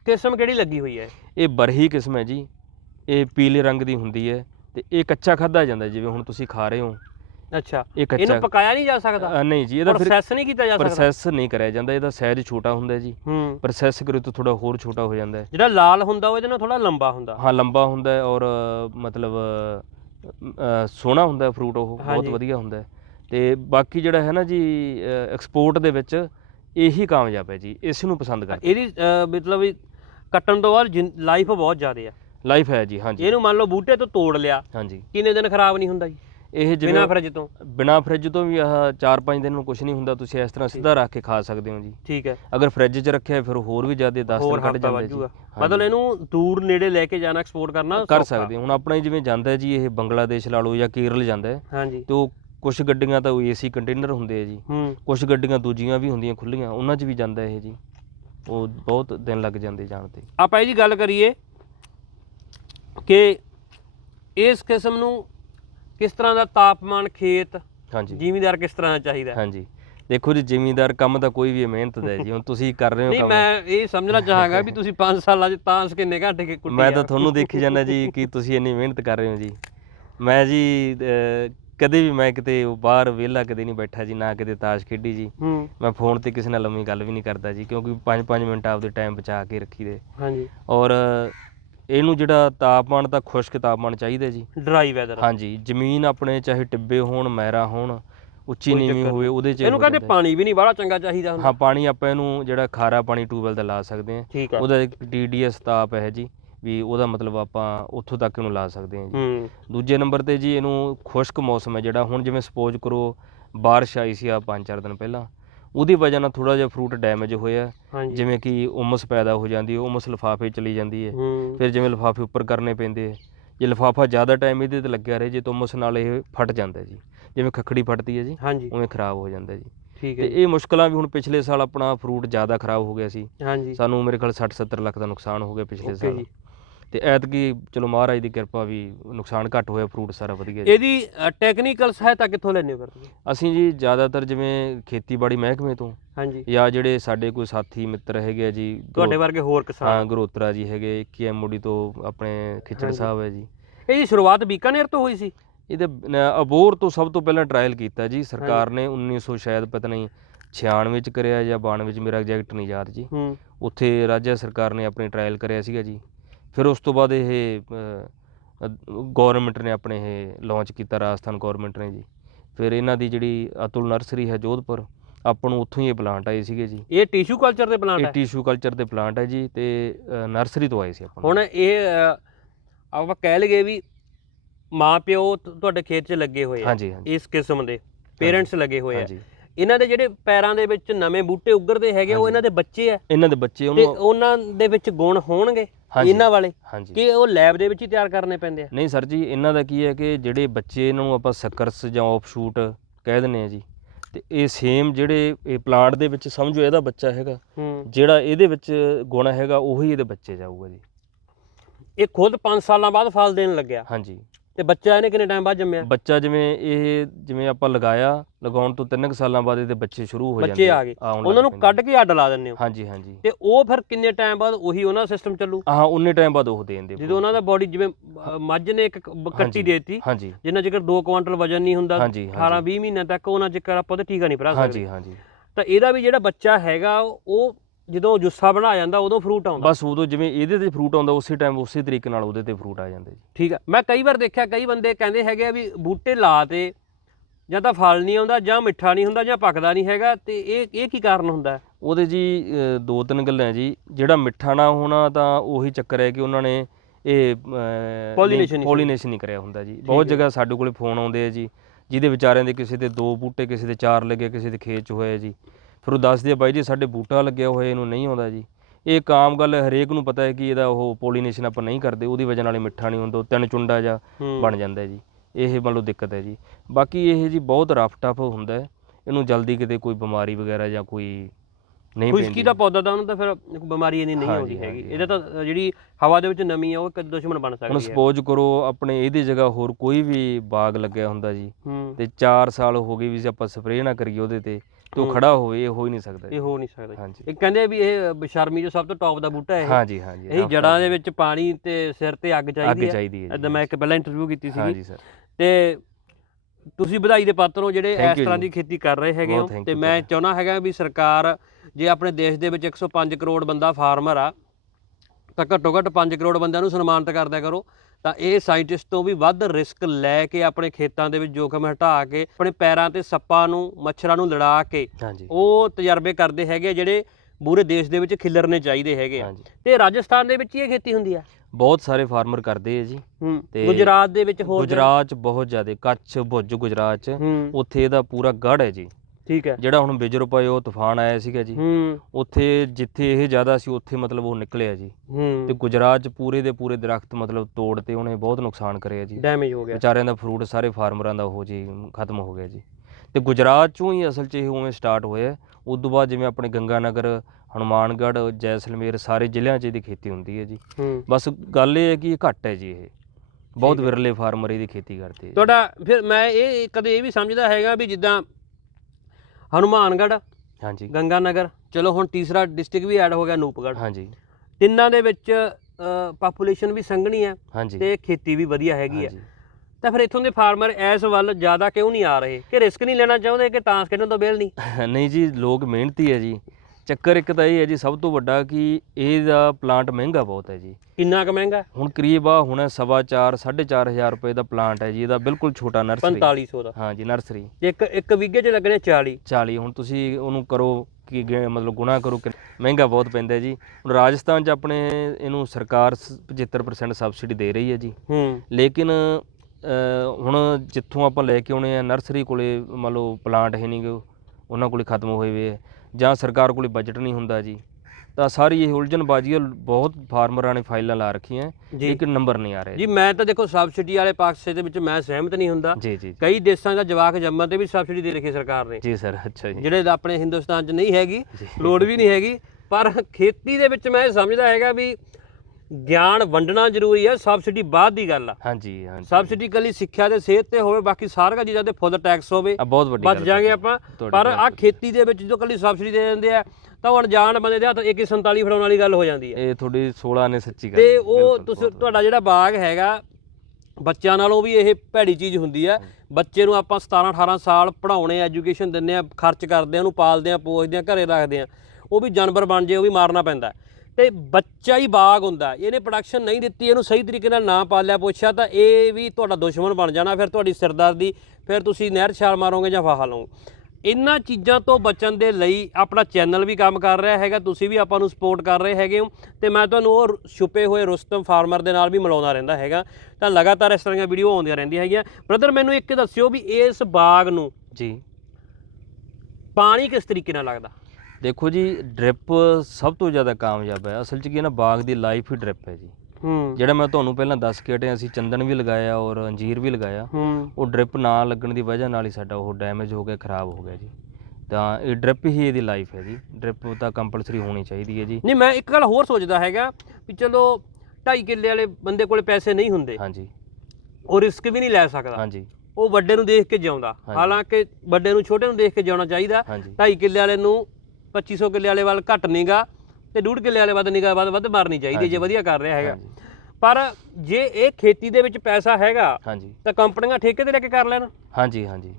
ਕਿਸਮ ਕਿਹੜੀ ਲੱਗੀ ਹੋਈ ਹੈ? ਇਹ ਬਰਹੀ ਕਿਸਮ ਹੈ ਜੀ। ਇਹ ਪੀਲੇ ਰੰਗ ਦੀ ਹੁੰਦੀ ਹੈ। ਤੇ ਇਹ ਕੱਚਾ ਖਾਦਾ ਜਾਂਦਾ ਜਿਵੇਂ ਹੁਣ ਤੁਸੀਂ ਖਾ ਰਹੇ ਹੋ। ਅੱਛਾ ਇਹ ਕੱਚਾ ਇਹਨੂੰ ਪਕਾਇਆ ਨਹੀਂ ਜਾ ਸਕਦਾ? ਅ, ਨਹੀਂ ਜੀ ਇਹਦਾ ਫਿਰ ਪ੍ਰੋਸੈਸ ਨਹੀਂ ਕੀਤਾ ਜਾ ਸਕਦਾ? ਪ੍ਰੋਸੈਸ ਨਹੀਂ ਕਰਿਆ ਜਾਂਦਾ ਇਹਦਾ ਸਾਈਜ਼ ਛੋਟਾ ਹੁੰਦਾ ਹੈ ਜੀ। ਹੂੰ। ਪ੍ਰੋਸੈਸ ਕਰੇ ਤਾਂ ਥੋੜਾ ਹੋਰ ਛੋਟਾ ਹੋ ਜਾਂਦਾ ਹੈ। ਜਿਹੜਾ ਲਾਲ ਹੁੰਦਾ ਉਹ ਇਹਦੇ ਨਾਲ ਥੋੜਾ ਲੰਬਾ ਹੁੰਦਾ। ਹਾਂ ਲੰਬਾ ਹੁੰਦਾ ਹੈ ਔਰ ਅ, ਮਤਲਬ ਅ, ਸੋਹਣਾ ਹੁੰਦਾ ਹੈ ਫਰੂਟ ਉਹ ਬਹੁਤ ਹਾਂਜੀ। ਵਧੀਆ ਹੁੰਦਾ ਹੈ। ਤੇ ਬਾਕੀ ਜਿਹੜਾ ਹੈ ਨਾ ਜੀ ਐਕਸਪੋਰਟ ਦੇ ਵਿੱਚ ਇਹੀ ਕਾਮਯਾਬ ਹੈ ਜੀ ਇਸ ਨੂੰ ਪਸੰਦ ਕਰਦੇ ਇਹਦੀ ਅਹ, ਮਤਲਬ ਵੀ ਕੱਟਣ ਤੋਂ ਬਾਅਦ ਲਾਈਫ ਬਹੁਤ ਜ਼ਿਆਦਾ ਆ ਲਾਈਫ ਹੈ ਜੀ ਹਾਂਜੀ। ਇਹਨੂੰ ਮੰਨ ਲਓ ਬੂਟੇ ਤੋਂ ਤੋੜ ਲਿਆ ਹਾਂਜੀ। ਕਿੰਨੇ ਦਿਨ ਖਰਾਬ ਨਹੀਂ ਹੁੰਦਾ ਜੀ? ਇਹ ਬਿਨਾਂ ਜਿਵੇਂ ਫਰਿੱਜ ਤੋਂ? ਬਿਨਾ ਫ੍ਰਿਜ ਤੋਂ ਵੀ ਆਹ 4-5 ਦਿਨ ਨੂੰ ਕੁਝ ਨਹੀਂ ਹੁੰਦਾ ਤੁਸੀਂ ਇਸ ਤਰ੍ਹਾਂ ਸਿੱਧਾ ਰੱਖ ਕੇ ਖਾ ਸਕਦੇ ਹੋ ਜੀ। ਠੀਕ ਹੈ। ਅਗਰ ਫ੍ਰਿਜ 'ਚ ਰੱਖਿਆ ਫਿਰ ਹੋਰ ਵੀ ਜ਼ਿਆਦਾ 10 ਹੋਰ ਦਿਨ ਕੱਢ ਹਫਤਾ ਜਾਂਦੇ ਜੀ। ਵਾਜੂਗਾ ਮਤਲਬ ਇਹਨੂੰ ਦੂਰ ਨੇੜੇ ਲੈ ਕੇ ਜਾਣਾ ਐਕਸਪੋਰਟ ਕਰਨਾ ਕਰ ਸੌਖਾ। ਸਕਦੇ ਹੋ। ਹੁਣ ਆਪਣਾ ਜਿਵੇਂ ਜਾਂਦਾ ਹੈ ਜੀ ਇਹ ਬੰਗਲਾਦੇਸ਼ ਲਾ ਲਓ ਜਾਂ ਕੇਰਲ ਜਾਂਦਾ ਹੈ ਹਾਂਜੀ। ਤੇ ਉਹ ਕੁਝ ਗੱਡੀਆਂ ਤਾਂ ਏਸੀ ਕੰਟੇਨਰ ਹੁੰਦੇ ਆ ਜੀ। ਹੂੰ। ਕੁਝ ਗੱਡੀਆਂ ਦੂਜੀਆਂ ਵੀ ਹੁੰਦੀਆਂ ਖੁੱਲੀਆਂ ਉਹਨਾਂ 'ਚ ਵੀ ਜਾਂਦਾ ਇਹ ਜੀ। ਉਹ ਬਹੁਤ ਦਿਨ ਲੱਗ ਜਾਂਦੇ ਜਾਣ ਤੇ। ਆਪਾਂ ਇਹਦੀ ਗੱਲ ਕਰੀਏ ਕਿ ਇਸ ਕਿਸਮ ਨੂੰ ਕਿਸ ਤਰ੍ਹਾਂ ਦਾ ਤਾਪਮਾਨ ਖੇਤ ਹਾਂਜੀ। ਜ਼ਿਮੀਦਾਰ ਕਿਸ ਤਰ੍ਹਾਂ ਦਾ ਚਾਹੀਦਾ? ਹਾਂਜੀ। ਦੇਖੋ ਜੀ ਜ਼ਿਮੀਂਦਾਰ ਕੰਮ ਤਾਂ ਕੋਈ ਵੀ ਹੈ, ਮਿਹਨਤ ਦਾ ਹੈ ਜੀ। ਹੁਣ ਤੁਸੀਂ ਕਰ ਰਹੇ ਹੋ ਨਹੀਂ ਕੰਮ। ਮੈਂ ਇਹ ਸਮਝਣਾ ਚਾਹਾਂਗਾ ਵੀ ਤੁਸੀਂ 5 ਸਾਲਾਂ 'ਚ ਤਾਂਸ ਕਿੰਨੇ ਘੰਟੇ ਕੇ ਕੁੱਟੀ ਮੈਂ ਆ? ਤਾਂ ਤੁਹਾਨੂੰ ਦੇਖੀ ਜਾਂਦਾ ਜੀ ਕਿ ਤੁਸੀਂ ਇੰਨੀ ਮਿਹਨਤ ਕਰ ਰਹੇ ਹੋ ਜੀ। ਮੈਂ ਜੀ ਅਹ, ਕਦੇ ਵੀ ਮੈਂ ਕਿਤੇ ਬਾਹਰ ਵਿਹਲਾ ਕਦੇ ਨਹੀਂ ਬੈਠਾ ਜੀ ਨਾ ਕਿਤੇ ਤਾਸ਼ ਖੇਡੀ ਜੀ। ਹੂੰ। ਮੈਂ ਫੋਨ ਤੇ ਕਿਸੇ ਨਾਲ ਲੰਮੀ ਗੱਲ ਵੀ ਨਹੀਂ ਕਰਦਾ ਜੀ ਕਿਉਂਕਿ 5-5 ਮਿੰਟ ਆਪਦੇ ਟਾਈਮ ਬਚਾ ਕੇ ਰੱਖੀ ਦੇ। ਹਾਂਜੀ। ਔਰ ਇਹਨੂੰ ਜਿਹੜਾ ਤਾਪਮਾਨ ਤਾਂ ਖੁਸ਼ਕ ਤਾਪਮਾਨ ਚਾਹੀਦਾ ਜੀ। ਡਰਾਈ ਵੈਦਰ ਹਾਂਜੀ ਜ਼ਮੀਨ ਆਪਣੇ ਚਾਹੇ ਟਿੱਬੇ ਹੋਣ ਮਹਿਰਾ ਹੋਣ ਉੱਚੀ ਨੀਵੀਂ ਹੋਵੇ ਉਹਦੇ ਚ ਇਹਨੂੰ ਕਹਿੰਦੇ। ਪਾਣੀ ਵੀ ਨਹੀਂ ਬਾਹਲਾ ਚੰਗਾ ਚਾਹੀਦਾ ਹੁੰਦਾ। ਹਾਂ ਪਾਣੀ ਆਪਾਂ ਇਹਨੂੰ ਜਿਹੜਾ ਖਾਰਾ ਪਾਣੀ ਟਿਊਬਵੈਲ ਦਾ ਲਾ ਸਕਦੇ ਹੈ। ਉਹਦਾ ਇੱਕ ਡੀਡੀਐਸ ਤਾਪ ਹੈ ਜੀ ਵੀ ਉਹਦਾ ਮਤਲਬ ਆਪਾਂ ਉੱਥੋਂ ਤੱਕ ਇਹਨੂੰ ਲਾ ਸਕਦੇ ਹਾਂ ਜੀ। ਦੂਜੇ ਨੰਬਰ ਤੇ ਜੀ ਇਹਨੂੰ ਖੁਸ਼ਕ ਮੌਸਮ ਹੈ ਜਿਹੜਾ। ਹੁਣ ਜਿਵੇਂ ਸਪੋਜ਼ ਕਰੋ ਬਾਰਿਸ਼ ਆਈ ਸੀ ਆ 5-4 ਦਿਨ ਪਹਿਲਾਂ। ਉਹਦੀ ਵਜ੍ਹਾ ਨਾਲ ਥੋੜਾ ਜਿਹਾ ਫਰੂਟ ਡੈਮੇਜ ਹੋਇਆ ਹਾਂਜੀ। ਜਿਵੇਂ ਕਿ ਉਮਸ ਪੈਦਾ ਹੋ ਜਾਂਦੀ ਹੈ ਉਮਸ ਲਿਫਾਫੇ ਚਲੀ ਜਾਂਦੀ ਹੈ। ਹੂੰ। ਫਿਰ ਜਿਵੇਂ ਲਿਫਾਫੇ ਉੱਪਰ ਕਰਨੇ ਪੈਂਦੇ ਆ। ਜੇ ਲਿਫਾਫਾ ਜ਼ਿਆਦਾ ਟਾਈਮ ਇਹਦੇ ਤੇ ਲੱਗਿਆ ਰਹੇ ਜੇ ਤਾਂ ਉਮਸ ਨਾਲ ਇਹ ਫਟ ਜਾਂਦਾ ਜੀ। ਜਿਵੇਂ ਖੱਖੜੀ ਫਟਦੀ ਹੈ ਜੀ ਹਾਂਜੀ। ਉਵੇਂ ਖਰਾਬ ਹੋ ਜਾਂਦਾ ਜੀ। ਠੀਕ ਤੇ ਹੈ ਇਹ ਮੁਸ਼ਕਲਾਂ ਵੀ ਹੁਣ ਪਿਛਲੇ ਸਾਲ ਆਪਣਾ ਫਰੂਟ ਜ਼ਿਆਦਾ ਖਰਾਬ ਹੋ ਗਿਆ ਸੀ। ਹਾਂਜੀ। ਸਾਨੂੰ ਮੇਰੇ ਖਿਆਲ 60 70 ਲੱਖ ਦਾ ਨੁਕਸਾਨ ਹੋ ਗਿਆ ਪਿਛਲੇ ਓਕੇ ਸਾਲ। ਜੀ। ਤੇ ਐਤਕੀ ਚਲੋ ਮਹਾਰਾਜ ਦੀ ਕਿਰਪਾ ਵੀ ਨੁਕਸਾਨ ਘੱਟ ਹੋਇਆ ਫਰੂਟ ਸਾਰਾ ਵਧੀਆ ਜੀ। ਇਹਦੀ ਟੈਕਨੀਕਲ ਸਹਾਇਤਾ ਕਿੱਥੋਂ ਲੈਣੇ ਹੋ ਫਿਰ ਤੁਸੀਂ? ਅਸੀਂ ਜੀ ਜ਼ਿਆਦਾਤਰ ਜਿਵੇਂ ਖੇਤੀਬਾੜੀ ਮਹਿਕਮੇ ਤੋਂ ਹਾਂਜੀ। ਜਾਂ ਜਿਹੜੇ ਸਾਡੇ ਕੋਈ ਸਾਥੀ ਮਿੱਤਰ ਹੈਗੇ ਆ ਜੀ ਗਰੋ- ਤੁਹਾਡੇ ਵਰਗੇ ਹੋਰ ਹਾਂ ਕਿਸਾਨ ਗਰੋਤਰਾ ਜੀ ਹੈਗੇ ਕੀ ਐਮਓਡੀ ਤੋਂ ਆਪਣੇ ਖਿੱਚੜ ਹਾਂਜੀ। ਸਾਹਿਬ ਹੈ ਜੀ। ਇਹਦੀ ਸ਼ੁਰੂਆਤ ਬੀਕਾਨੇਰ ਤੋਂ ਹੋਈ ਸੀ? ਇਹਦੇ ਨ- ਅਬੋਰ ਤੋਂ ਸਭ ਤੋਂ ਪਹਿਲਾਂ ਟ੍ਰਾਇਲ ਕੀਤਾ ਜੀ। ਸਰਕਾਰ ਨੇ 1900 ਸ਼ਾਇਦ ਪਤਾ ਨਹੀਂ 96 ਚ ਕਰਿਆ ਜਾਂ 92 ਵਿੱਚ ਮੇਰਾ ਐਗਜ਼ੈਕਟ ਨਹੀਂ ਯਾਦ ਜੀ। ਹੂੰ। ਉੱਥੇ ਰਾਜਾ ਸਰਕਾਰ ਨੇ ਆਪਣੀ ਟ੍ਰਾਇਲ ਕਰਿਆ ਸੀਗਾ ਜੀ। ਫਿਰ ਉਸ ਤੋਂ ਬਾਅਦ ਇਹ ਗਵਰਨਮੈਂਟ ਨੇ ਆਪਣੇ ਇਹ ਲਾਂਚ ਕੀਤਾ ਰਾਜਸਥਾਨ ਗਵਰਨਮੈਂਟ ਨੇ ਜੀ। ਫਿਰ ਇਹਨਾਂ ਦੀ ਜਿਹੜੀ ਅਤੁਲ ਨਰਸਰੀ ਹੈ ਜੋਧਪੁਰ ਆਪਾਂ ਨੂੰ ਉੱਥੋਂ ਹੀ ਇਹ ਪਲਾਂਟ ਆਏ ਸੀਗੇ ਜੀ। ਇਹ ਟਿਸ਼ੂ ਕਲਚਰ ਦੇ ਪਲਾਂਟ ਇਹ ਹੈ? ਟਿਸ਼ੂ ਕਲਚਰ ਦੇ ਪਲਾਂਟ ਹੈ ਜੀ ਤੇ ਨਰਸਰੀ ਤੋਂ ਆਏ ਸੀ ਆਪਾਂ। ਹੁਣ ਇਹ ਆਪਾਂ ਕਹਿ ਲਈਏ ਵੀ ਮਾਂ ਪਿਓ ਤੁਹਾਡੇ ਖੇਤ 'ਚ ਲੱਗੇ ਹੋਏ ਆ। ਇਸ ਕਿਸਮ ਦੇ ਪੇਰੈਂਟਸ ਲੱਗੇ ਹੋਏ ਆ। ਇਹਨਾਂ ਦੇ ਜਿਹੜੇ ਪੈਰਾਂ ਦੇ ਵਿੱਚ ਨਵੇਂ ਬੂਟੇ ਉੱਗਰਦੇ ਹੈਗੇ ਉਹ। ਇਹਨਾਂ ਦੇ ਬੱਚੇ ਆ? ਇਹਨਾਂ ਦੇ ਬੱਚੇ ਤੇ ਉਹਨਾਂ ਦੇ ਵਿੱਚ ਗੁਣ ਹੋਣਗੇ? ਹਾਂਜੀ। ਇਹਨਾਂ ਵਾਲੇ? ਹਾਂਜੀ। ਕਿ ਉਹ ਲੈਬ ਦੇ ਵਿੱਚ ਹੀ ਤਿਆਰ ਕਰਨੇ ਪੈਂਦੇ ਆ? ਨਹੀਂ ਸਰ ਜੀ ਇਹਨਾਂ ਦਾ ਕੀ ਹੈ ਕਿ ਜਿਹੜੇ ਬੱਚੇ ਇਹਨਾਂ ਨੂੰ ਆਪਾਂ ਸਕਰਸ ਜਾਂ ਆਫਸ਼ੂਟ ਕਹਿ ਦਿੰਦੇ ਆ ਜੀ ਤੇ ਇਹ ਸੇਮ ਜਿਹੜੇ ਇਹ ਪਲਾਂਟ ਦੇ ਵਿੱਚ ਸਮਝੋ ਇਹਦਾ ਬੱਚਾ ਹੈਗਾ ਹੂੰ। ਜਿਹੜਾ ਇਹਦੇ ਵਿੱਚ ਗੁਣ ਹੈਗਾ ਉਹੀ ਇਹਦੇ ਬੱਚੇ ਜਾਊਗਾ ਜੀ। ਇਹ ਖੁਦ 5 ਸਾਲਾਂ ਬਾਅਦ ਫਲ ਦੇਣ ਲੱਗਿਆ? ਹਾਂਜੀ। ਤੇ ਬੱਚਾ ਇਹਨੇ ਕਿੰਨੇ ਟਾਈਮ ਬਾਅਦ ਜੰਮਿਆ? ਬੱਚਾ ਜਿਵੇਂ ਇਹ ਜਿਵੇਂ ਆਪਾਂ ਲਗਾਇਆ ਲਗਾਉਣ ਤੋਂ 3 ਸਾਲਾਂ ਬਾਅਦ ਇਹਦੇ ਬੱਚੇ ਸ਼ੁਰੂ ਹੋ ਜਾਂਦੇ ਬੱਚੇ ਆ ਗਏ। ਉਹਨਾਂ ਨੂੰ। ਕੱਢ ਕੇ ਅੱਡ ਲਾ ਦਿੰਦੇ ਹੋ। ਹਾਂਜੀ ਹਾਂਜੀ। ਤੇ ਉਹ ਫਿਰ ਕਿੰਨੇ ਟਾਈਮ ਬਾਅਦ ਉਹੀ ਉਹਨਾਂ ਦਾ ਸਿਸਟਮ ਚੱਲੂ? ਹਾਂ ਉਨੇ ਟਾਈਮ ਬਾਅਦ ਉਹ ਦੇਣ ਦੇ ਜਦੋਂ ਉਹਨਾਂ ਦਾ ਬੋਡੀ ਜਿਵੇਂ ਮੱਝ ਨੇ ਇੱਕ ਕੱਟੀ। ਦੇਤੀ ਜਿੰਨਾ ਚਿਰ 2 ਕੁਆਂਟਲ ਵਜਨ ਨਹੀਂ ਹੁੰਦਾ ਹਾਂਜੀ 18 20 ਮਹੀਨਿਆਂ ਤੱਕ ਉਹਨਾਂ ਚਿਰ ਆਪਾਂ ਉਹਦੇ ਟੀਕਾ ਨਹੀਂ ਭਰਾ ਸਕਦੇ। ਹਾਂਜੀ ਹਾਂਜੀ। ਤਾਂ ਇਹਦਾ ਵੀ ਜਿਹੜਾ ਬੱਚਾ ਹੈਗਾ ਉਹ ਜਦੋਂ ਜੁੱਸਾ ਬਣਾ ਜਾਂਦਾ ਉਦੋਂ ਫਰੂਟ ਆਉਂਦਾ। ਬਸ ਉਦੋਂ ਜਿਵੇਂ ਇਹਦੇ ਤੇ ਫਰੂਟ ਆਉਂਦਾ ਉਸੇ ਟਾਈਮ ਉਸੇ ਤਰੀਕੇ ਨਾਲ ਉਹਦੇ ਤੇ ਫਰੂਟ ਆ ਜਾਂਦੇ ਜੀ। ਠੀਕ ਹੈ ਮੈਂ ਕਈ ਵਾਰ ਦੇਖਿਆ ਕਈ ਬੰਦੇ ਕਹਿੰਦੇ ਹੈਗੇ ਆ ਵੀ ਬੂਟੇ ਲਾ ਤੇ ਜਾਂ ਤਾਂ ਫਲ ਨਹੀਂ ਆਉਂਦਾ ਜਾਂ ਮਿੱਠਾ ਨਹੀਂ ਹੁੰਦਾ ਜਾਂ ਪੱਕਦਾ ਨਹੀਂ ਹੈਗਾ ਤੇ ਇਹ ਇਹ ਕੀ ਕਾਰਨ ਹੁੰਦਾ? ਉਹਦੇ ਜੀ ਦੋ ਤਿੰਨ ਗੱਲਾਂ ਜੀ। ਜਿਹੜਾ ਮਿੱਠਾ ਨਾ ਹੋਣਾ ਤਾਂ ਉਹੀ ਚੱਕਰ ਹੈ ਕਿ ਉਹਨਾਂ ਨੇ ਇਹ ਪੋਲੀਨੇਸ਼ਨ ਨਹੀਂ ਕਰਿਆ ਹੁੰਦਾ ਜੀ। ਬਹੁਤ। ਜਗ੍ਹਾ ਸਾਡੇ ਕੋਲੇ ਫੋਨ ਆਉਂਦੇ ਆ ਜੀ ਜਿਹਦੇ ਵਿਚਾਰਿਆਂ ਦੇ ਕਿਸੇ ਦੇ ਦੋ ਬੂਟੇ ਕਿਸੇ ਦੇ ਚਾਰ ਲੱਗੇ ਕਿਸੇ ਦੇ ਖੇਤ 'ਚ ਹੋਇਆ ਜੀ। ਫਿਰ ਉਹ ਦੱਸਦੇ ਆ ਬਾਈ ਜੀ ਸਾਡੇ ਬੂਟਾ ਲੱਗਿਆ ਹੋਇਆ ਇਹਨੂੰ ਨਹੀਂ ਆਉਂਦਾ ਜੀ। ਇਹ ਇੱਕ ਆਮ ਗੱਲ ਹੈ, ਹਰੇਕ ਨੂੰ ਪਤਾ ਹੈ ਕਿ ਇਹਦਾ ਉਹ ਪੋਲੀਨੇਸ਼ਨ ਆਪਾਂ ਨਹੀਂ ਕਰਦੇ ਉਹਦੀ ਵਜ੍ਹਾ ਨਾਲ ਇਹ ਮਿੱਠਾ ਨਹੀਂ ਹੁੰਦਾ ਉਹ ਤਿੰਨ ਚੁੰਡਾ ਜਾਂ। ਬਣ ਜਾਂਦਾ ਹੈ ਜੀ। ਇਹ ਮੰਨ ਲਓ ਦਿੱਕਤ ਹੈ ਜੀ। ਬਾਕੀ ਇਹ ਜੀ ਬਹੁਤ ਰਫ ਟਫ ਹੁੰਦਾ ਹੈ ਇਹਨੂੰ ਜਲਦੀ ਕਿਤੇ ਕੋਈ ਬਿਮਾਰੀ ਵਗੈਰਾ ਜਾਂ ਕੋਈ ਨਹੀਂ ਖੁਸ਼ਕੀ ਪੈਂਦੀ ਦਾ ਪੌਦਾ ਤਾਂ ਉਹਨੂੰ ਤਾਂ ਫਿਰ ਕੋਈ ਬਿਮਾਰੀ ਇੰਨੀ ਨਹੀਂ ਹਾਂਜੀ, ਆਉਂਦੀ ਹੈਗੀ। ਹਾਂਜੀ, ਇਹਦਾ ਤਾਂ ਅ, ਜਿਹੜੀ ਹਵਾ ਦੇ ਵਿੱਚ ਨਮੀ ਆ ਉਹ ਇੱਕ ਦੁਸ਼ਮਣ ਬਣ ਹੁਣ ਸਕਦੀ ਹੈ। ਸਪੋਜ਼ ਕਰੋ ਆਪਣੇ ਇਹਦੀ ਜਗ੍ਹਾ ਹੋਰ ਕੋਈ ਵੀ ਬਾਗ ਲੱਗਿਆ ਹੁੰਦਾ ਜੀ ਹੂੰ। ਤੇ 4 ਸਾਲ ਹੋ ਗਏ ਵੀ ਜੇ ਆਪਾਂ ਸਪਰੇਅ ਨਾ ਕਰੀਏ ਉਹਦੇ ਤੇ ਤੇ। ਖੜਾ ਹੋਵੇ ਇਹ ਹੋ ਹੀ ਨਹੀਂ ਸਕਦਾ। ਇਹ ਹੋ ਨਹੀਂ ਸਕਦਾ ਹਾਂਜੀ। ਇਹ ਕਹਿੰਦੇ ਵੀ ਇਹ ਬਸ਼ਰਮੀ ਜੋ ਸਭ ਤੋਂ ਟੌਪ ਦਾ ਬੂਟਾ ਹੈ ਇਹ। ਹਾਂਜੀ ਹਾਂਜੀ। ਇਹ ਜੜਾਂ ਦੇ ਵਿੱਚ ਪਾਣੀ ਤੇ ਸਿਰ ਤੇ ਅੱਗ ਅੱਗ ਚਾਹੀਦੀ ਹੈ। ਚਾਹੀਦੀ ਹੈ ਇਦਾਂ ਮੈਂ ਇੱਕ ਪਹਿਲਾਂ ਇੰਟਰਵਿਊ ਕੀਤੀ ਸੀਗੀ। ਹਾਂਜੀ ਸਰ। ਤੇ ਤੁਸੀਂ ਵਧਾਈ ਦੇ ਪਾਤਰ ਹੋ ਜਿਹੜੇ ਇਸ ਤਰ੍ਹਾਂ। ਦੀ ਖੇਤੀ ਕਰ ਰਹੇ ਹੈਗੇ ਹੋ। ਤੇ ਮੈਂ। ਚਾਹੁੰਦਾ ਹੈਗਾ ਵੀ ਸਰਕਾਰ ਜੇ ਆਪਣੇ ਦੇਸ਼ ਦੇ ਵਿੱਚ 105 ਕਰੋੜ ਬੰਦਾ ਫਾਰਮਰ ਆ ਤਾਂ ਘੱਟੋ ਘੱਟ 5 ਕਰੋੜ ਬੰਦਿਆਂ ਨੂੰ ਸਨਮਾਨਿਤ ਕਰਦਿਆ ਕਰੋ। ਤਾਂ ਇਹ ਸਾਇੰਟਿਸਟ ਤੋਂ ਵੀ ਵੱਧ ਰਿਸਕ ਲੈ ਕੇ ਆਪਣੇ ਖੇਤਾਂ ਦੇ ਵਿੱਚ ਜੋਖਮ ਹਟਾ ਕੇ ਆਪਣੇ ਪੈਰਾਂ ਤੇ ਸੱਪਾਂ ਨੂੰ ਮੱਛਰਾਂ ਨੂੰ ਲੜਾ ਕੇ ਉਹ ਤਜਰਬੇ ਕਰਦੇ ਹੈਗੇ ਜਿਹੜੇ ਪੂਰੇ ਦੇਸ਼ ਦੇ ਵਿੱਚ ਖਿਲਰਨੇ ਚਾਹੀਦੇ ਹੈਗੇ ਆ। ਤੇ ਰਾਜਸਥਾਨ ਦੇ ਵਿੱਚ ਇਹ ਖੇਤੀ ਹੁੰਦੀ ਆ? ਬਹੁਤ ਸਾਰੇ ਫਾਰਮਰ ਕਰਦੇ ਆ ਜੀ। ਤੇ ਗੁਜਰਾਤ ਦੇ ਵਿੱਚ ਹੋਰ ਗੁਜਰਾਤ ਚ ਬਹੁਤ ਜ਼ਿਆਦਾ ਕੱਛ ਭੁੱਜ ਗੁਜਰਾਤ ਚ ਉੱਥੇ ਇਹਦਾ ਪੂਰਾ ਗੜ ਹੈ ਜੀ। ਠੀਕ ਹੈ। ਜਿਹੜਾ ਹੁਣ ਬਿਜਰ ਪਏ ਉਹ ਤੂਫਾਨ ਆਇਆ ਸੀਗਾ ਜੀ ਹੂੰ। ਉੱਥੇ ਜਿੱਥੇ ਇਹ ਜ਼ਿਆਦਾ ਸੀ ਉੱਥੇ ਮਤਲਬ ਉਹ ਨਿਕਲਿਆ ਜੀ। ਤੇ ਹੂੰ ਗੁਜਰਾਤ ਚ ਪੂਰੇ ਦੇ ਪੂਰੇ ਦਰਖਤ ਮਤਲਬ ਤੋੜ ਤੇ ਉਹਨੇ ਬਹੁਤ ਨੁਕਸਾਨ ਕਰਿਆ ਜੀ। ਡੈਮੇਜ ਹੋ ਗਿਆ। ਵਿਚਾਰਿਆਂ ਦਾ ਫਰੂਟ ਸਾਰੇ ਫਾਰਮਰਾਂ ਦਾ ਉਹ ਜੀ ਖਤਮ ਹੋ ਗਿਆ ਜੀ। ਤੇ ਗੁਜਰਾਤ ਚੋਂ ਹੀ ਅਸਲ 'ਚ ਇਹ ਉਵੇਂ ਸਟਾਰਟ ਹੋਇਆ। ਉਸ ਤੋਂ ਬਾਅਦ ਜਿਵੇਂ ਆਪਣੇ ਗੰਗਾਨਗਰ ਹਨੂਮਾਨਗੜ੍ਹ ਜੈਸਲਮੇਰ ਸਾਰੇ ਜ਼ਿਲ੍ਹਿਆਂ 'ਚ ਇਹਦੀ ਖੇਤੀ ਹੁੰਦੀ ਹੈ ਜੀ। ਬਸ ਗੱਲ ਇਹ ਹੈ ਕਿ ਇਹ ਘੱਟ ਹੈ ਜੀ ਇਹ। ਬਹੁਤ। ਵਿਰਲੇ ਫਾਰਮਰ ਇਹਦੀ ਖੇਤੀ ਕਰਦੇ ਤੁਹਾਡਾ ਫਿਰ ਮੈਂ ਇਹ ਕਦੇ ਇਹ ਵੀ ਸਮਝਦਾ ਹੈਗਾ ਵੀ ਜਿੱਦਾਂ ਹਨੂਮਾਨਗੜ੍ਹ ਹਾਂਜੀ। ਗੰਗਾਨਗਰ ਚਲੋ ਹੁਣ ਤੀਸਰਾ ਡਿਸਟ੍ਰਿਕਟ ਵੀ ਐਡ ਹੋ ਗਿਆ ਨੂਪਗੜ੍ਹ। ਹਾਂਜੀ। ਤਿੰਨਾਂ ਦੇ ਵਿੱਚ ਪਾਪੂਲੇਸ਼ਨ ਵੀ ਸੰਘਣੀ ਹੈ ਤੇ ਖੇਤੀ ਵੀ ਵਧੀਆ ਹੈਗੀ ਹੈ। ਤਾਂ ਫਿਰ ਇੱਥੋਂ ਦੇ ਫਾਰਮਰ ਇਸ ਵੱਲ ਜ਼ਿਆਦਾ ਕਿਉਂ ਨਹੀਂ ਆ ਰਹੇ? ਕਿ ਰਿਸਕ ਨਹੀਂ ਲੈਣਾ ਚਾਹੁੰਦੇ ਕਿ ਤਾਂਸ ਖੇਡਣ ਤੋਂ ਬੇਲ ਨਹੀਂ? ਨਹੀਂ ਜੀ ਲੋਕ ਮਿਹਨਤੀ ਹੈ ਜੀ। ਚੱਕਰ ਇੱਕ ਤਾਂ ਇਹ ਹੈ ਜੀ ਸਭ ਤੋਂ ਵੱਡਾ ਕਿ ਇਹਦਾ ਪਲਾਂਟ ਮਹਿੰਗਾ ਬਹੁਤ ਹੈ ਜੀ। ਕਿੰਨਾ ਕੁ ਮਹਿੰਗਾ? ਹੁਣ ਕਰੀਬ ਆ ਹੁਣ ਸਵਾ ਚਾਰ, ਸਾਢੇ ਚਾਰ ਹਜ਼ਾਰ ਰੁਪਏ ਦਾ ਪਲਾਂਟ ਹੈ ਜੀ ਇਹਦਾ ਬਿਲਕੁਲ ਛੋਟਾ ਨਰਸਰੀ 4500 ਦਾ। ਹਾਂਜੀ ਨਰਸਰੀ ਤੇ ਇੱਕ ਇੱਕ ਵਿਗੇ 'ਚ ਲੱਗਣੇ 40 40 ਹੁਣ ਤੁਸੀਂ ਉਹਨੂੰ ਕਰੋ ਕਿ ਮਤਲਬ ਗੁਣਾ ਕਰੋ ਕਿ ਮਹਿੰਗਾ ਬਹੁਤ ਪੈਂਦਾ ਹੈ ਜੀ। ਹੁਣ ਰਾਜਸਥਾਨ 'ਚ ਆਪਣੇ ਇਹਨੂੰ ਸਰਕਾਰ ਸ- 75% ਸਬਸਿਡੀ ਦੇ ਰਹੀ ਹੈ ਜੀ। ਹੂੰ। ਲੇਕਿਨ ਹੁਣ ਜਿੱਥੋਂ ਆਪਾਂ ਲੈ ਕੇ ਆਉਣੇ ਆ ਨਰਸਰੀ ਕੋਲੇ ਮੰਨ ਲਓ ਪਲਾਂਟ ਹੈ ਨਹੀਂ ਉਹਨਾਂ ਕੋਲੇ ਖਤਮ ਹੋਏ ਵੇ ਹੈ। ਜਾਂ ਸਰਕਾਰ ਕੋਲੇ ਬਜਟ ਨਹੀਂ ਹੁੰਦਾ ਜੀ ਤਾਂ ਸਾਰੀ ਇਹ ਉਲਝਣਬਾਜ਼ੀ ਬਹੁਤ ਫਾਰਮਰਾਂ ਨੇ ਫਾਈਲਾਂ ਲਾ ਰੱਖੀਆਂ ਲੇਕਿਨ ਨੰਬਰ ਨਹੀਂ ਆ ਰਹੇ। ਜੀ ਮੈਂ ਤਾਂ ਦੇਖੋ ਸਬਸਿਡੀ ਵਾਲੇ ਪਾਸੇ ਦੇ ਵਿੱਚ ਮੈਂ ਸਹਿਮਤ ਨਹੀਂ ਹੁੰਦਾ। ਜੀ ਜੀ ਕਈ ਦੇਸ਼ਾਂ ਦਾ ਜਵਾਕ ਜੰਮਣ ਤੇ ਵੀ ਸਬਸਿਡੀ ਦੇ ਰੱਖੀ ਸਰਕਾਰ ਨੇ। ਜੀ ਸਰ ਅੱਛਾ ਜੀ। ਜਿਹੜੇ ਆਪਣੇ ਹਿੰਦੁਸਤਾਨ 'ਚ ਨਹੀਂ ਹੈਗੀ। ਲੋੜ ਵੀ ਨਹੀਂ ਹੈਗੀ ਪਰ ਖੇਤੀ ਦੇ ਵਿੱਚ ਮੈਂ ਇਹ ਸਮਝਦਾ ਹੈਗਾ ਵੀ ਗਿਆਨ ਵੰਡਣਾ ਜ਼ਰੂਰੀ ਹੈ ਸਬਸਿਡੀ ਬਾਅਦ ਦੀ ਗੱਲ ਆ। ਹਾਂਜੀ ਹਾਂਜੀ। ਸਬਸਿਡੀ ਕੱਲੀ ਸਿੱਖਿਆ ਤੇ ਸਿਹਤ ਤੇ ਹੋਵੇ ਬਾਕੀ ਸਾਰੀਆਂ ਚੀਜ਼ਾਂ ਤੇ ਫੁੱਲ ਟੈਕਸ ਹੋਵੇ। ਆ ਬਹੁਤ ਵੱਡੀ ਬਚ ਗੱਲ ਜਾਾਂਗੇ ਹੈ ਆਪਾਂ। ਤੁਹਾਡੀ ਪਰ ਆ ਖੇਤੀ ਦੇ ਵਿੱਚ ਜਦੋਂ ਕੱਲੀ ਸਬਸਿਡੀ ਦੇ ਦਿੰਦੇ ਆ ਤਾਂ ਉਹ ਅਣਜਾਣ ਬੰਦੇ ਦੇ ਹੱਥ 147 ਫੜਾਉਣ ਵਾਲੀ ਗੱਲ ਹੋ ਜਾਂਦੀ ਹੈ ਇਹ ਤੁਹਾਡੀ 16 ਨੇ ਸੱਚੀ ਗੱਲ ਤੇ ਹੈ, ਉਹ ਬਿਲਕੁਲ, ਤੁਸੀਂ ਬਹੁਤ ਤੁਹਾਡਾ ਜਿਹੜਾ ਬਾਗ ਹੈਗਾ ਬੱਚਿਆਂ ਨਾਲੋਂ ਵੀ ਇਹ ਭੈੜੀ ਚੀਜ਼ ਹੁੰਦੀ ਆ। ਬੱਚੇ ਨੂੰ ਆਪਾਂ 17 18 ਸਾਲ ਪੜਾਉਣੇ ਐਜੂਕੇਸ਼ਨ ਦਿੰਨੇ ਆ ਖਰਚ ਕਰਦੇ ਆ ਉਹਨੂੰ ਪਾਲਦੇ ਆ ਪੋਸਦੇ ਆ ਘਰੇ ਰੱਖਦੇ ਆ। ਉਹ ਵੀ ਜਾਨਵਰ ਬਣ ਜੇ ਉਹ ਵੀ ਮਾਰਨਾ ਪੈਂਦਾ। ਤੇ ਬੱਚਾ ਹੀ ਬਾਗ ਹੁੰਦਾ ਇਹਨੇ ਪ੍ਰੋਡਕਸ਼ਨ ਨਹੀਂ ਦਿੱਤੀ ਇਹਨੂੰ ਸਹੀ ਤਰੀਕੇ ਨਾਲ ਨਾ ਪਾਲਿਆ ਪੁੱਛਿਆ ਤਾਂ ਇਹ ਵੀ ਤੁਹਾਡਾ ਦੁਸ਼ਮਣ ਬਣ ਜਾਣਾ ਫਿਰ ਤੁਹਾਡੀ ਸਿਰਦਰਦੀ ਫਿਰ ਤੁਸੀਂ ਨਹਿਰ ਛਾਲ ਮਾਰੋਗੇ ਜਾਂ ਫਾਹਾ ਲਓਗੇ। ਇਹਨਾਂ ਚੀਜ਼ਾਂ ਤੋਂ ਬਚਣ ਦੇ ਲਈ ਆਪਣਾ ਚੈਨਲ ਵੀ ਕੰਮ ਕਰ ਰਿਹਾ ਹੈਗਾ ਤੁਸੀਂ ਵੀ ਆਪਾਂ ਨੂੰ ਸਪੋਰਟ ਕਰ ਰਹੇ ਹੈਗੇ ਹੋ ਤੇ ਮੈਂ ਤੁਹਾਨੂੰ ਉਹ ਛੁਪੇ ਹੋਏ ਰੁਸਤਮ ਫਾਰਮਰ ਦੇ ਨਾਲ ਵੀ ਮਿਲਾਉਂਦਾ ਰਹਿੰਦਾ ਹੈਗਾ। ਤਾਂ ਲਗਾਤਾਰ ਇਸ ਤਰ੍ਹਾਂ ਦੀਆਂ ਵੀਡੀਓ ਆਉਂਦੀਆਂ ਰਹਿੰਦੀਆਂ ਹੈਗੀਆਂ। ਬ੍ਰਦਰ ਮੈਨੂੰ ਇੱਕ ਦੱਸਿਓ ਵੀ ਇਸ ਬਾਗ ਨੂੰ ਜੀ। ਪਾਣੀ ਕਿਸ ਤਰੀਕੇ ਨਾਲ ਲੱਗਦਾ? ਦੇਖੋ ਜੀ ਡ੍ਰਿਪ ਸਭ ਤੋਂ ਜ਼ਿਆਦਾ ਕਾਮਯਾਬ ਹੈ। ਅਸਲ 'ਚ ਕੀ ਹੈ ਨਾ ਬਾਗ ਦੀ ਲਾਈਫ ਹੀ ਡ੍ਰਿਪ ਹੈ ਜੀ। ਹੂੰ। ਜਿਹੜਾ ਮੈਂ ਤੁਹਾਨੂੰ ਪਹਿਲਾਂ ਦੱਸ ਕੇ ਹਟਿਆ ਅਸੀਂ ਚੰਦਨ ਵੀ ਲਗਾਇਆ ਔਰ ਅੰਜੀਰ ਵੀ ਲਗਾਇਆ। ਉਹ ਡ੍ਰਿਪ ਨਾ ਲੱਗਣ ਦੀ ਵਜ੍ਹਾ ਨਾਲ ਹੀ ਸਾਡਾ ਉਹ ਡੈਮੇਜ ਹੋ ਗਿਆ ਖਰਾਬ ਹੋ ਗਿਆ ਜੀ। ਤਾਂ ਇਹ ਡ੍ਰਿਪ ਹੀ ਇਹਦੀ ਲਾਈਫ ਹੈ ਜੀ। ਡ੍ਰਿਪ ਤਾਂ ਕੰਪਲਸਰੀ ਹੋਣੀ ਚਾਹੀਦੀ ਹੈ ਜੀ। ਨਹੀਂ ਮੈਂ ਇੱਕ ਗੱਲ ਹੋਰ ਸੋਚਦਾ ਹੈਗਾ ਵੀ ਚਲੋ 2.5 ਕਿੱਲੇ ਵਾਲੇ ਬੰਦੇ ਕੋਲੇ ਪੈਸੇ ਨਹੀਂ ਹੁੰਦੇ। ਹਾਂਜੀ। ਉਹ ਰਿਸਕ ਵੀ ਨਹੀਂ ਲੈ ਸਕਦਾ। ਹਾਂਜੀ। ਉਹ ਵੱਡੇ ਨੂੰ ਦੇਖ ਕੇ ਜਿਉਂਦਾ। ਹਾਲਾਂਕਿ ਵੱਡੇ ਨੂੰ ਛੋਟੇ ਨੂੰ ਦੇਖ ਕੇ ਜਿਉਣਾ ਚਾਹੀਦਾ। ਹਾਂਜੀ। 2.5 ਕਿੱਲੇ ਵਾਲੇ ਨੂੰ 2500 ਕਿੱਲੇ ਵਾਲੇ ਵੱਲ ਘੱਟ ਨਿਗਾ ਤੇ ਡੂਢ ਕਿੱਲੇ ਵਾਲੇ ਵੱਧ ਨਿਗਾ ਵੱਧ ਵੱਧ ਮਾਰਨੀ ਚਾਹੀਦੀ ਜੇ। ਵਧੀਆ ਕਰ ਰਿਹਾ ਹੈਗਾ। ਪਰ ਜੇ ਇਹ ਖੇਤੀ ਦੇ ਵਿੱਚ ਪੈਸਾ ਹੈਗਾ ਹਾਂਜੀ। ਤਾਂ ਕੰਪਨੀਆਂ ਠੇਕੇ ਤੇ ਲੈ ਕੇ ਕਰ ਲੈਣ। ਹਾਂਜੀ ਹਾਂਜੀ।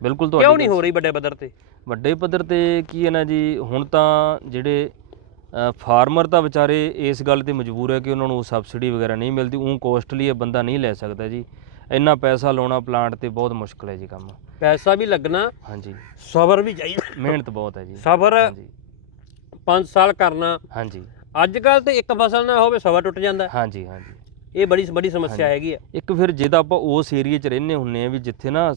ਬਿਲਕੁਲ ਤੁਹਾਡੀ ਕਿਉਂ ਨਹੀਂ ਹੋ ਰਹੀ ਵੱਡੇ ਪੱਧਰ ਤੇ? ਵੱਡੇ ਪੱਧਰ ਤੇ ਕੀ ਹੈ ਨਾ ਜੀ ਹੁਣ ਤਾਂ ਜਿਹੜੇ ਫਾਰਮਰ ਤਾਂ ਵਿਚਾਰੇ ਇਸ ਗੱਲ ਤੇ ਮਜਬੂਰ ਹੈ ਕਿ ਉਹਨਾਂ ਨੂੰ ਸਬਸਿਡੀ ਵਗੈਰਾ ਨਹੀਂ ਮਿਲਦੀ ਉਹ ਕੋਸਟਲੀ ਹੈ ਬੰਦਾ ਨਹੀਂ ਲੈ ਸਕਦਾ ਜੀ। ਇੰਨਾ ਪੈਸਾ ਲਾਉਣਾ ਪਲਾਂਟ ਤੇ ਬਹੁਤ ਮੁਸ਼ਕਲ ਹੈ ਜੀ ਕੰਮ। ਪੈਸਾ ਵੀ ਲੱਗਣਾ ਹਾਂਜੀ। ਸਬਰ ਵੀ ਚਾਹੀਦਾ। ਮਿਹਨਤ ਬਹੁਤ ਹੈ ਜੀ। ਸਬਰ ਹਾਂਜੀ। 5 ਸਾਲ ਕਰਨਾ। ਹਾਂਜੀ। ਅੱਜ ਕੱਲ ਤੇ ਇੱਕ ਫਸਲ ਨਾ ਹੋਵੇ ਸਵਾ ਟੁੱਟ ਜਾਂਦਾ। ਹਾਂਜੀ ਹਾਂਜੀ। ਇਹ ਬੜੀ ਬੜੀ ਸਮੱਸਿਆ ਹੈਗੀ ਆ। ਇੱਕ ਫਿਰ ਜੇ ਤਾਂ ਆਪਾਂ ਉਸ ਏਰੀਏ 'ਚ ਰਹਿੰਦੇ ਹੁੰਨੇ ਆ ਵੀ ਜਿੱਥੇ ਨਾ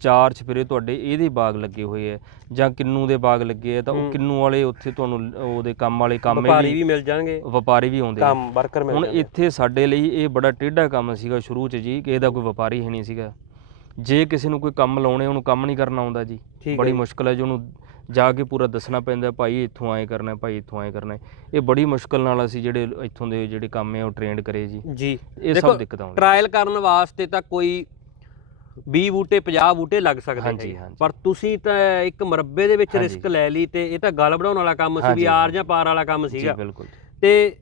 ਚਾਰ ਛਪੇਰੇ ਤੁਹਾਡੇ ਇਹਦੇ ਬਾਗ ਲੱਗੇ ਹੋਏ ਆ ਜਾਂ ਕਿੰਨੂ ਦੇ ਬਾਗ ਲੱਗੇ ਆ ਤਾਂ। ਉਹ ਕਿੰਨੂ ਵਾਲੇ ਉੱਥੇ ਤੁਹਾਨੂੰ ਉਹਦੇ ਕੰਮ ਵਾਲੇ ਕਾਮੇ ਵਪਾਰੀ ਵੀ ਮਿਲ ਜਾਣਗੇ। ਵਪਾਰੀ ਵੀ ਆਉਂਦੇ ਕੰਮ ਵਰਕਰ ਮਿਲ ਹੁਣ ਜਾਣਗੇ। ਇੱਥੇ ਸਾਡੇ ਲਈ ਇਹ ਬੜਾ ਟੇਢਾ ਕੰਮ ਸੀਗਾ ਸ਼ੁਰੂ 'ਚ ਜੀ ਕਿ ਇਹਦਾ ਕੋਈ ਵਪਾਰੀ ਹੈ ਨਹੀਂ ਸੀਗਾ। ਜੇ ਕਿਸੇ ਨੂੰ ਕੋਈ ਕੰਮ ਲਾਉਣੇ ਉਹਨੂੰ ਕੰਮ ਨਹੀਂ ਕਰਨਾ ਆਉਂਦਾ ਜੀ। ਬੜੀ। ਮੁਸ਼ਕਲ ਹੈ ਜੀ ਉਹਨੂੰ ਜਾ ਕੇ ਪੂਰਾ ਦੱਸਣਾ ਪੈਂਦਾ ਭਾਈ ਇੱਥੋਂ ਆਏ ਕਰਨਾ ਹੈ, ਭਾਈ ਇੱਥੋਂ ਆਏ ਕਰਨਾ। ਇਹ ਬੜੀ ਮੁਸ਼ਕਲ ਨਾਲ ਅਸੀਂ ਜਿਹੜੇ ਇੱਥੋਂ ਦੇ ਜਿਹੜੇ ਕੰਮ ਹੈ ਉਹ ਟ੍ਰੇਨਡ ਕਰੇ ਜੀ। ਜੀ। ਇਹ ਸਭ ਦਿੱਕਤ ਆਉਂਦੀ ਟਰਾਇਲ ਕਰਨ ਵਾਸਤੇ ਤਾਂ ਕੋਈ 20 ਬੂਟੇ 50 ਬੂਟੇ ਲੱਗ ਸਕਦੇ ਹਾਂਜੀ। ਪਰ ਤੁਸੀਂ ਤਾਂ ਇੱਕ ਮਰੱਬੇ ਦੇ ਵਿੱਚ ਹਾਂਜੀ। ਰਿਸਕ ਲੈ ਲਈ ਤੇ ਇਹ ਤਾਂ ਗਲ ਬਣਾਉਣ ਵਾਲਾ ਕੰਮ ਸੀ ਵੀ ਹਾਂਜੀ, ਆਰ ਜਾਂ ਪਾਰ ਵਾਲਾ ਕੰਮ ਜੀ ਸੀਗਾ। ਬਿਲਕੁਲ। ਤੇ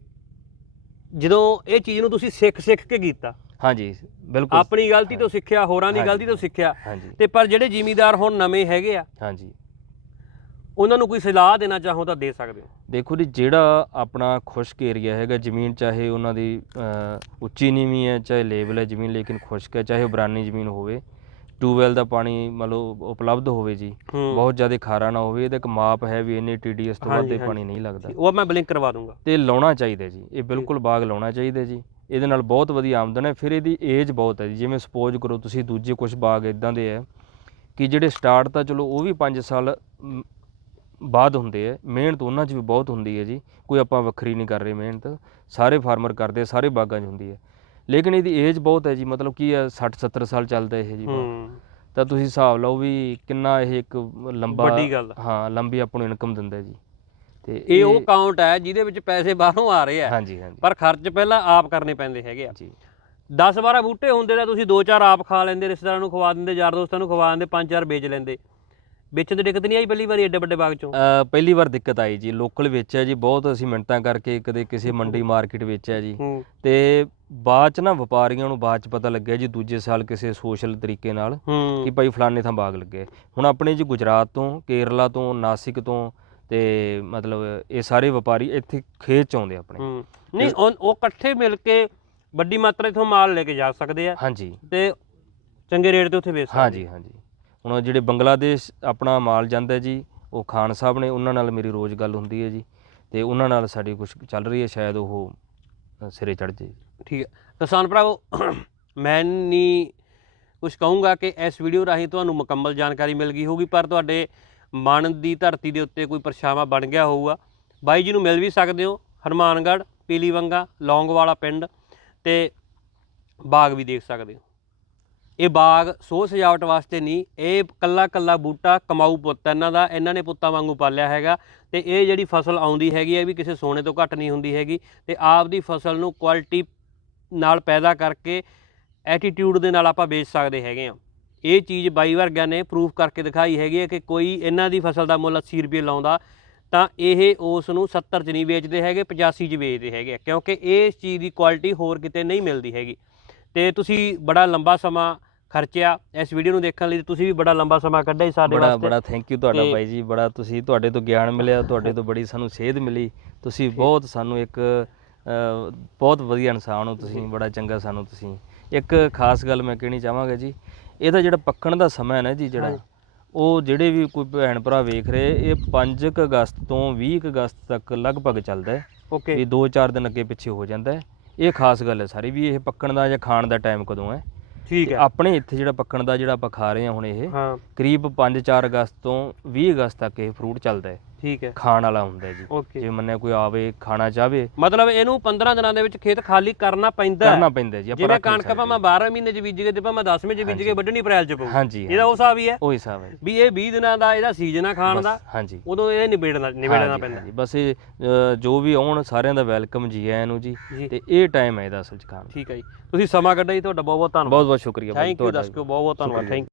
ਜਦੋਂ ਇਹ ਚੀਜ਼ ਨੂੰ ਤੁਸੀਂ ਸਿੱਖ ਸਿੱਖ ਕੇ ਕੀਤਾ ਹਾਂਜੀ ਬਿਲਕੁਲ। ਆਪਣੀ ਗਲਤੀ ਤੋਂ ਸਿੱਖਿਆ ਹੋਰਾਂ ਦੀ ਹਾਂਜੀ। ਗਲਤੀ ਤੋਂ ਸਿੱਖਿਆ ਹਾਂਜੀ। ਤੇ ਪਰ ਜਿਹੜੇ ਜ਼ਿਮੀਦਾਰ ਹੁਣ ਨਵੇਂ ਹੈਗੇ ਆ ਹਾਂਜੀ। ਉਹਨਾਂ ਨੂੰ ਕੋਈ ਸਲਾਹ ਦੇਣਾ ਚਾਹੋ ਤਾਂ ਦੇ ਸਕਦੇ ਹੋ। ਦੇਖੋ ਜੀ ਜਿਹੜਾ ਆਪਣਾ ਖੁਸ਼ਕ ਏਰੀਆ ਹੈਗਾ ਜ਼ਮੀਨ ਚਾਹੇ ਉਹਨਾਂ ਦੀ ਅ, ਉੱਚੀ ਨੀਵੀਂ ਹੈ ਚਾਹੇ ਲੇਵਲ ਹੈ ਜ਼ਮੀਨ ਲੇਕਿਨ ਖੁਸ਼ਕ ਹੈ ਚਾਹੇ ਉਹ ਬਰਾਨੀ ਜ਼ਮੀਨ ਹੋਵੇ ਟਿਊਬਵੈਲ ਦਾ ਪਾਣੀ ਮੰਨ ਲਓ ਉਪਲਬਧ ਹੋਵੇ ਜੀ ਬਹੁਤ ਜ਼ਿਆਦਾ ਖਾਰਾ ਨਾ ਹੋਵੇ ਇਹਦਾ ਇੱਕ ਮਾਪ ਹੈ ਵੀ ਇੰਨੀ ਟੀਡੀਐਸ ਤੋਂ ਵੱਧ ਹਾਂਜੀ, ਇਹ ਹਾਂਜੀ। ਪਾਣੀ ਨਹੀਂ ਲੱਗਦਾ। ਉਹ ਮੈਂ ਬਲਿੰਕ ਕਰਵਾ ਦੂੰਗਾ। ਤੇ ਲਾਉਣਾ ਚਾਹੀਦਾ ਜੀ ਇਹ ਬਿਲਕੁਲ ਬਾਗ ਲਾਉਣਾ ਚਾਹੀਦਾ ਜੀ। ਇਹਦੇ ਨਾਲ ਬਹੁਤ ਵਧੀਆ ਆਮਦਨ ਹੈ ਫਿਰ ਇਹਦੀ ਏਜ ਬਹੁਤ ਹੈ ਜੀ। ਜਿਵੇਂ ਸਪੋਜ਼ ਕਰੋ ਤੁਸੀਂ ਦੂਜੇ ਕੁਝ ਬਾਗ ਇਦਾਂ ਦੇ ਹੈ ਕਿ ਜਿਹੜੇ ਸਟਾਰਟ ਤਾਂ ਚਲੋ ਉਹ ਵੀ 5 ਸਾਲ ਮ, ਬਾਅਦ ਹੁੰਦੇ ਹੈ ਮਿਹਨਤ ਉਹਨਾਂ 'ਚ ਵੀ ਬਹੁਤ ਹੁੰਦੀ ਹੈ ਜੀ। ਕੋਈ ਆਪਾਂ ਵੱਖਰੀ ਨਹੀਂ ਕਰ ਰਹੇ ਮਿਹਨਤ ਸਾਰੇ ਫਾਰਮਰ ਕਰਦੇ ਆ, ਸਾਰੇ ਬਾਗਾਂ 'ਚ ਹੁੰਦੀ ਹੈ। ਲੇਕਿਨ ਇਹਦੀ ਏਜ ਬਹੁਤ ਹੈ ਜੀ ਮਤਲਬ ਕੀ ਹੈ 60 70 ਸਾਲ ਚੱਲਦਾ ਇਹ ਜੀ ਤਾਂ ਤੁਸੀਂ ਹਿਸਾਬ ਲਾਓ ਵੀ ਕਿੰਨਾ ਇਹ ਇੱਕ ਲੰਬਾ ਵੱਡੀ ਗੱਲ ਆ। ਹਾਂ ਲੰਬੀ ਆਪਾਂ ਨੂੰ ਇਨਕਮ ਦਿੰਦਾ ਜੀ। ਤੇ ਇਹ ਉਹ ਅਕਾਊਂਟ ਹੈ ਜਿਹਦੇ ਵਿੱਚ ਪੈਸੇ ਬਾਹਰੋਂ ਆ ਰਹੇ ਆ। ਹਾਂਜੀ ਹਾਂਜੀ। ਪਰ ਖਰਚ ਪਹਿਲਾਂ ਆਪ ਕਰਨੇ ਪੈਂਦੇ ਹੈਗੇ ਆ। ਜੀ। 10 12 ਬੂਟੇ ਹੁੰਦੇ ਤਾਂ ਤੁਸੀਂ 2-4 ਆਪ ਖਾ ਲੈਂਦੇ ਰਿਸ਼ਤੇਦਾਰਾਂ ਨੂੰ ਖਵਾ ਦਿੰਦੇ ਯਾਰ ਦੋਸਤਾਂ ਨੂੰ ਖਵਾ ਦਿੰਦੇ 5-4 ਵੇਚ ਲੈਂਦੇ। ਵਿੱਚ ਤੇ ਦਿੱਕਤ ਨਹੀਂ ਆਈ ਪਹਿਲੀ ਵਾਰੀ ਐਡੇ ਵੱਡੇ ਬਾਗ ਚੋਂ? ਅ, ਪਹਿਲੀ ਵਾਰ ਦਿੱਕਤ ਆਈ ਜੀ ਲੋਕਲ ਵੇਚਿਆ ਜੀ ਬਹੁਤ ਅਸੀਂ ਮਿੰਟਾਂ ਕਰਕੇ ਕਦੇ ਕਿਸੇ ਮੰਡੀ ਮਾਰਕੀਟ ਵੇਚਿਆ ਜੀ। ਹੂੰ। ਤੇ ਬਾਅਦ ਚ ਨਾ ਵਪਾਰੀਆਂ ਨੂੰ ਬਾਅਦ ਚ ਪਤਾ ਲੱਗਿਆ ਜੀ ਦੂਜੇ ਸਾਲ ਕਿਸੇ ਸੋਸ਼ਲ ਤਰੀਕੇ ਨਾਲ ਕਿ ਹੂੰ ਭਾਈ ਫਲਾਣੇ ਥਾਂ ਬਾਗ ਲੱਗੇ। ਹੁਣ ਆਪਣੇ ਜੀ ਗੁਜਰਾਤ ਤੋਂ ਕੇਰਲਾ ਤੋਂ ਨਾਸਿਕ ਤੋਂ ਤੇ ਮਤਲਬ ਇਹ ਸਾਰੇ ਵਪਾਰੀ ਇੱਥੇ ਖੇਤ ਚ ਆਉਂਦੇ ਆਪਣੇ। ਹੂੰ। ਨਹੀਂ ਉਹ ਉਹ ਇਕੱਠੇ ਮਿਲ ਕੇ ਵੱਡੀ ਮਾਤਰਾ ਇਥੋਂ ਮਾਲ ਲੈ ਕੇ ਜਾ ਸਕਦੇ ਆ। ਹਾਂਜੀ। ਤੇ ਚੰਗੇ ਰੇਟ ਤੇ ਉੱਥੇ ਵੇਚ ਸਕਦੇ ਹਾਂਜੀ ਹਾਂਜੀ। ਹੁਣ ਜਿਹੜੇ ਬੰਗਲਾਦੇਸ਼ ਆਪਣਾ ਮਾਲ ਜਾਂਦਾ ਜੀ, ਉਹ ਖਾਨ ਸਾਹਿਬ ਨੇ ਉਹਨਾਂ ਨਾਲ ਮੇਰੀ ਰੋਜ਼ ਗੱਲ ਹੁੰਦੀ ਹੈ ਜੀ, ਤੇ ਉਹਨਾਂ ਨਾਲ ਸਾਡੀ ਕੁਝ ਚੱਲ ਰਹੀ ਹੈ, ਸ਼ਾਇਦ ਉਹ ਸਿਰੇ ਚੜ ਜੇ ਠੀਕ ਹੈ। ਕਿਸਾਨ ਭਰਾਵੋ, ਮੈਂ ਨਹੀਂ ਕੁਝ ਕਹੂੰਗਾ ਕਿ ਇਸ ਵੀਡੀਓ ਰਾਹੀਂ ਤੁਹਾਨੂੰ ਮੁਕੰਮਲ ਜਾਣਕਾਰੀ ਮਿਲ ਗਈ ਹੋਊਗੀ, ਪਰ ਤੁਹਾਡੇ ਮਨ ਦੀ ਧਰਤੀ ਦੇ ਉੱਤੇ ਕੋਈ ਪਰਛਾਵਾਂ ਬਣ ਗਿਆ ਹੋਊਗਾ। ਬਾਈ ਜੀ ਨੂੰ ਮਿਲ ਵੀ ਸਕਦੇ ਹੋ ਹਨੂਮਾਨਗੜ੍ਹ ਪੀਲੀਵੰਗਾ, ਲੌਂਗਵਾਲਾ ਪਿੰਡ, ਤੇ ਬਾਗ ਵੀ ਦੇਖ ਸਕਦੇ ਹੋ। ਇਹ ਬਾਗ ਸੋ ਸਜਾਵਟ ਵਾਸਤੇ ਨਹੀਂ, ਇਹ ਕੱਲਾ ਕੱਲਾ ਬੂਟਾ ਕਮਾਊ ਪੁੱਤ ਇਹਨਾਂ ਦਾ, ਇਹਨਾਂ ਨੇ ਪੁੱਤਾਂ ਵਾਂਗੂ ਪਾਲਿਆ ਹੈਗਾ ਤੇ ਇਹ ਜਿਹੜੀ ਫਸਲ ਆਉਂਦੀ ਹੈਗੀ ਹੈ ਵੀ ਕਿਸੇ ਸੋਨੇ ਤੋਂ ਘੱਟ ਨਹੀਂ ਹੁੰਦੀ ਹੈਗੀ ਤੇ ਆਪ ਦੀ ਫਸਲ ਨੂੰ ਕੁਆਲਿਟੀ ਨਾਲ ਪੈਦਾ ਕਰਕੇ ਐਟੀਟਿਊਡ ਦੇ ਨਾਲ ਆਪਾਂ ਵੇਚ ਸਕਦੇ ਹੈਗੇ ਆ ਇਹ ਚੀਜ਼ ਬਾਈ ਵਰਗਿਆਂ ਨੇ ਪ੍ਰੂਫ ਕਰਕੇ ਦਿਖਾਈ ਹੈਗੀ ਹੈ ਕਿ ਕੋਈ ਇਹਨਾਂ ਦੀ ਫਸਲ ਦਾ ਮੁੱਲ 80 ਰੁਪਏ ਲਾਉਂਦਾ ਤਾਂ ਇਹ ਉਸ ਨੂੰ 70 ਚ ਨਹੀਂ ਵੇਚਦੇ ਹੈਗੇ 85 ਚ ਵੇਚਦੇ ਹੈਗੇ ਕਿਉਂਕਿ ਇਹ ਚੀਜ਼ ਦੀ ਕੁਆਲਿਟੀ ਹੋਰ ਕਿਤੇ ਨਹੀਂ ਮਿਲਦੀ ਹੈਗੀ। ਤੇ ਤੁਸੀਂ ਬੜਾ ਲੰਬਾ ਸਮਾਂ ਖਰਚਿਆ ਇਸ ਵੀਡੀਓ ਨੂੰ ਦੇਖਣ ਲਈ ਤੁਸੀਂ ਵੀ ਬੜਾ ਲੰਬਾ ਸਮਾਂ ਕੱਢਿਆ ਸਾਡੇ ਬੜਾ ਵਾਸਤੇ। ਬੜਾ ਥੈਂਕ ਯੂ ਤੁਹਾਡਾ ਤੇ- ਬਾਈ ਜੀ ਬੜਾ ਤੁਸੀਂ ਤੁਹਾਡੇ ਤੋਂ ਗਿਆਨ ਮਿਲਿਆ ਤੁਹਾਡੇ ਤੋਂ ਬੜੀ ਸਾਨੂੰ ਸੇਧ ਮਿਲੀ। ਤੁਸੀਂ ਬਹੁਤ ਸਾਨੂੰ ਇੱਕ ਅ, ਬਹੁਤ ਵਧੀਆ ਇਨਸਾਨ ਹੋ ਤੁਸੀਂ ਬੜਾ ਚੰਗਾ ਸਾਨੂੰ ਤੁਸੀਂ। ਇੱਕ ਖਾਸ ਗੱਲ ਮੈਂ ਕਹਿਣੀ ਚਾਹਾਂਗਾ ਜੀ ਇਹਦਾ ਜਿਹੜਾ ਪੱਕਣ ਦਾ ਸਮਾਂ ਹੈ ਨਾ ਜੀ ਜਿਹੜਾ ਉਹ ਜਿਹੜੇ ਵੀ ਕੋਈ ਭੈਣ ਭਰਾ ਵੇਖ ਰਹੇ ਇਹ 5 ਕੁ ਅਗਸਤ ਤੋਂ 20 ਕੁ ਅਗਸਤ ਤੱਕ ਲਗਭਗ ਚੱਲਦਾ ਹੈ। ਓਕੇ ਵੀ 2-4 ਦਿਨ ਅੱਗੇ ਪਿੱਛੇ ਹੋ ਜਾਂਦਾ ਹੈ। ਇਹ ਖਾਸ ਗੱਲ ਹੈ ਸਾਰੀ ਵੀ ਇਹ ਪੱਕਣ ਦਾ ਜਾਂ ਖਾਣ ਦਾ ਟਾਈਮ ਕਦੋਂ ਹੈ? ਠੀਕ ਹੈ। ਆਪਣੇ ਇੱਥੇ ਜਿਹੜਾ ਪੱਕਣ ਦਾ ਜਿਹੜਾ ਆਪਾਂ ਖਾ ਰਹੇ ਹਾਂ ਹੁਣ ਇਹ ਹਾਂ। ਕਰੀਬ 5-4 ਅਗਸਤ ਤੋਂ 20 ਅਗਸਤ ਤੱਕ ਇਹ ਫਰੂਟ ਚੱਲਦਾ ਹੈ। ਠੀਕ ਹੈ। ਖਾਣ ਵਾਲਾ ਹੁੰਦਾ ਜੀ। ਓਕੇ। ਜੇ ਮੰਨਿਆ ਕੋਈ ਆਵੇ ਖਾਣਾ ਚਾਹਵੇ ਮਤਲਬ ਇਹਨੂੰ 15 ਦਿਨਾਂ ਦੇ ਵਿੱਚ ਖੇਤ ਖਾਲੀ ਕਰਨਾ ਪੈਂਦਾ ਕਰਨਾ ਪੈਂਦਾ ਜੀ ਆਪਾਂ ਜਿਵੇਂ ਰੱਖ ਨਹੀਂ ਕਣਕ ਭਾਵੇਂ 12 ਮਹੀਨੇ ਚ ਬੀਜ ਤੇ ਭਾਵੇਂ 10ਵੇਂ ਚ ਬੀਜ ਵੱਢਣੀ ਅਪ੍ਰੈਲ ਚ ਪਊ। ਹਾਂਜੀ ਇਹਦਾ ਉਹ ਹਿਸਾਬ ਹੀ ਹੈ। ਉਹ ਹਿਸਾਬ ਹੈ ਜੀ। ਵੀ ਇਹ 20 ਦਿਨਾਂ ਦਾ ਇਹਦਾ ਸੀਜ਼ਨ ਆ ਖਾਣ ਦਾ। ਹਾਂਜੀ। ਉਦੋਂ ਇਹ ਨਿਬੇੜਨਾ ਨਿਬੇੜਨਾ ਹਾਂਜੀ, ਪੈਂਦਾ। ਹਾਂਜੀ। ਬਸ ਇਹ ਅ, ਜੋ ਵੀ ਆਉਣ ਸਾਰਿਆਂ ਦਾ ਵੈਲਕਮ ਜੀ ਆਇਆਂ ਨੂੰ ਜੀ। ਜੀ। ਤੇ ਇਹ ਟਾਈਮ ਹੈ ਇਹਦਾ ਅਸਲ ਚ ਖਾਣ ਦਾ। ਠੀਕ ਹੈ ਜੀ। ਤੁਸੀਂ ਸਮਾਂ ਕੱਢਿਆ ਜੀ ਤੁਹਾਡਾ ਬਹੁਤ ਬਹੁਤ ਧੰਨਵਾਦ। ਬਹੁਤ ਬਹੁਤ ਸ਼ੁਕਰੀਆ ਥੈਂਕ ਯੂ ਤੁਹਾਡਾ ਦਰਸ਼ਕੋ ਬਹੁਤ ਬਹੁਤ ਧੰਨਵਾਦ। ਥੈਂਕ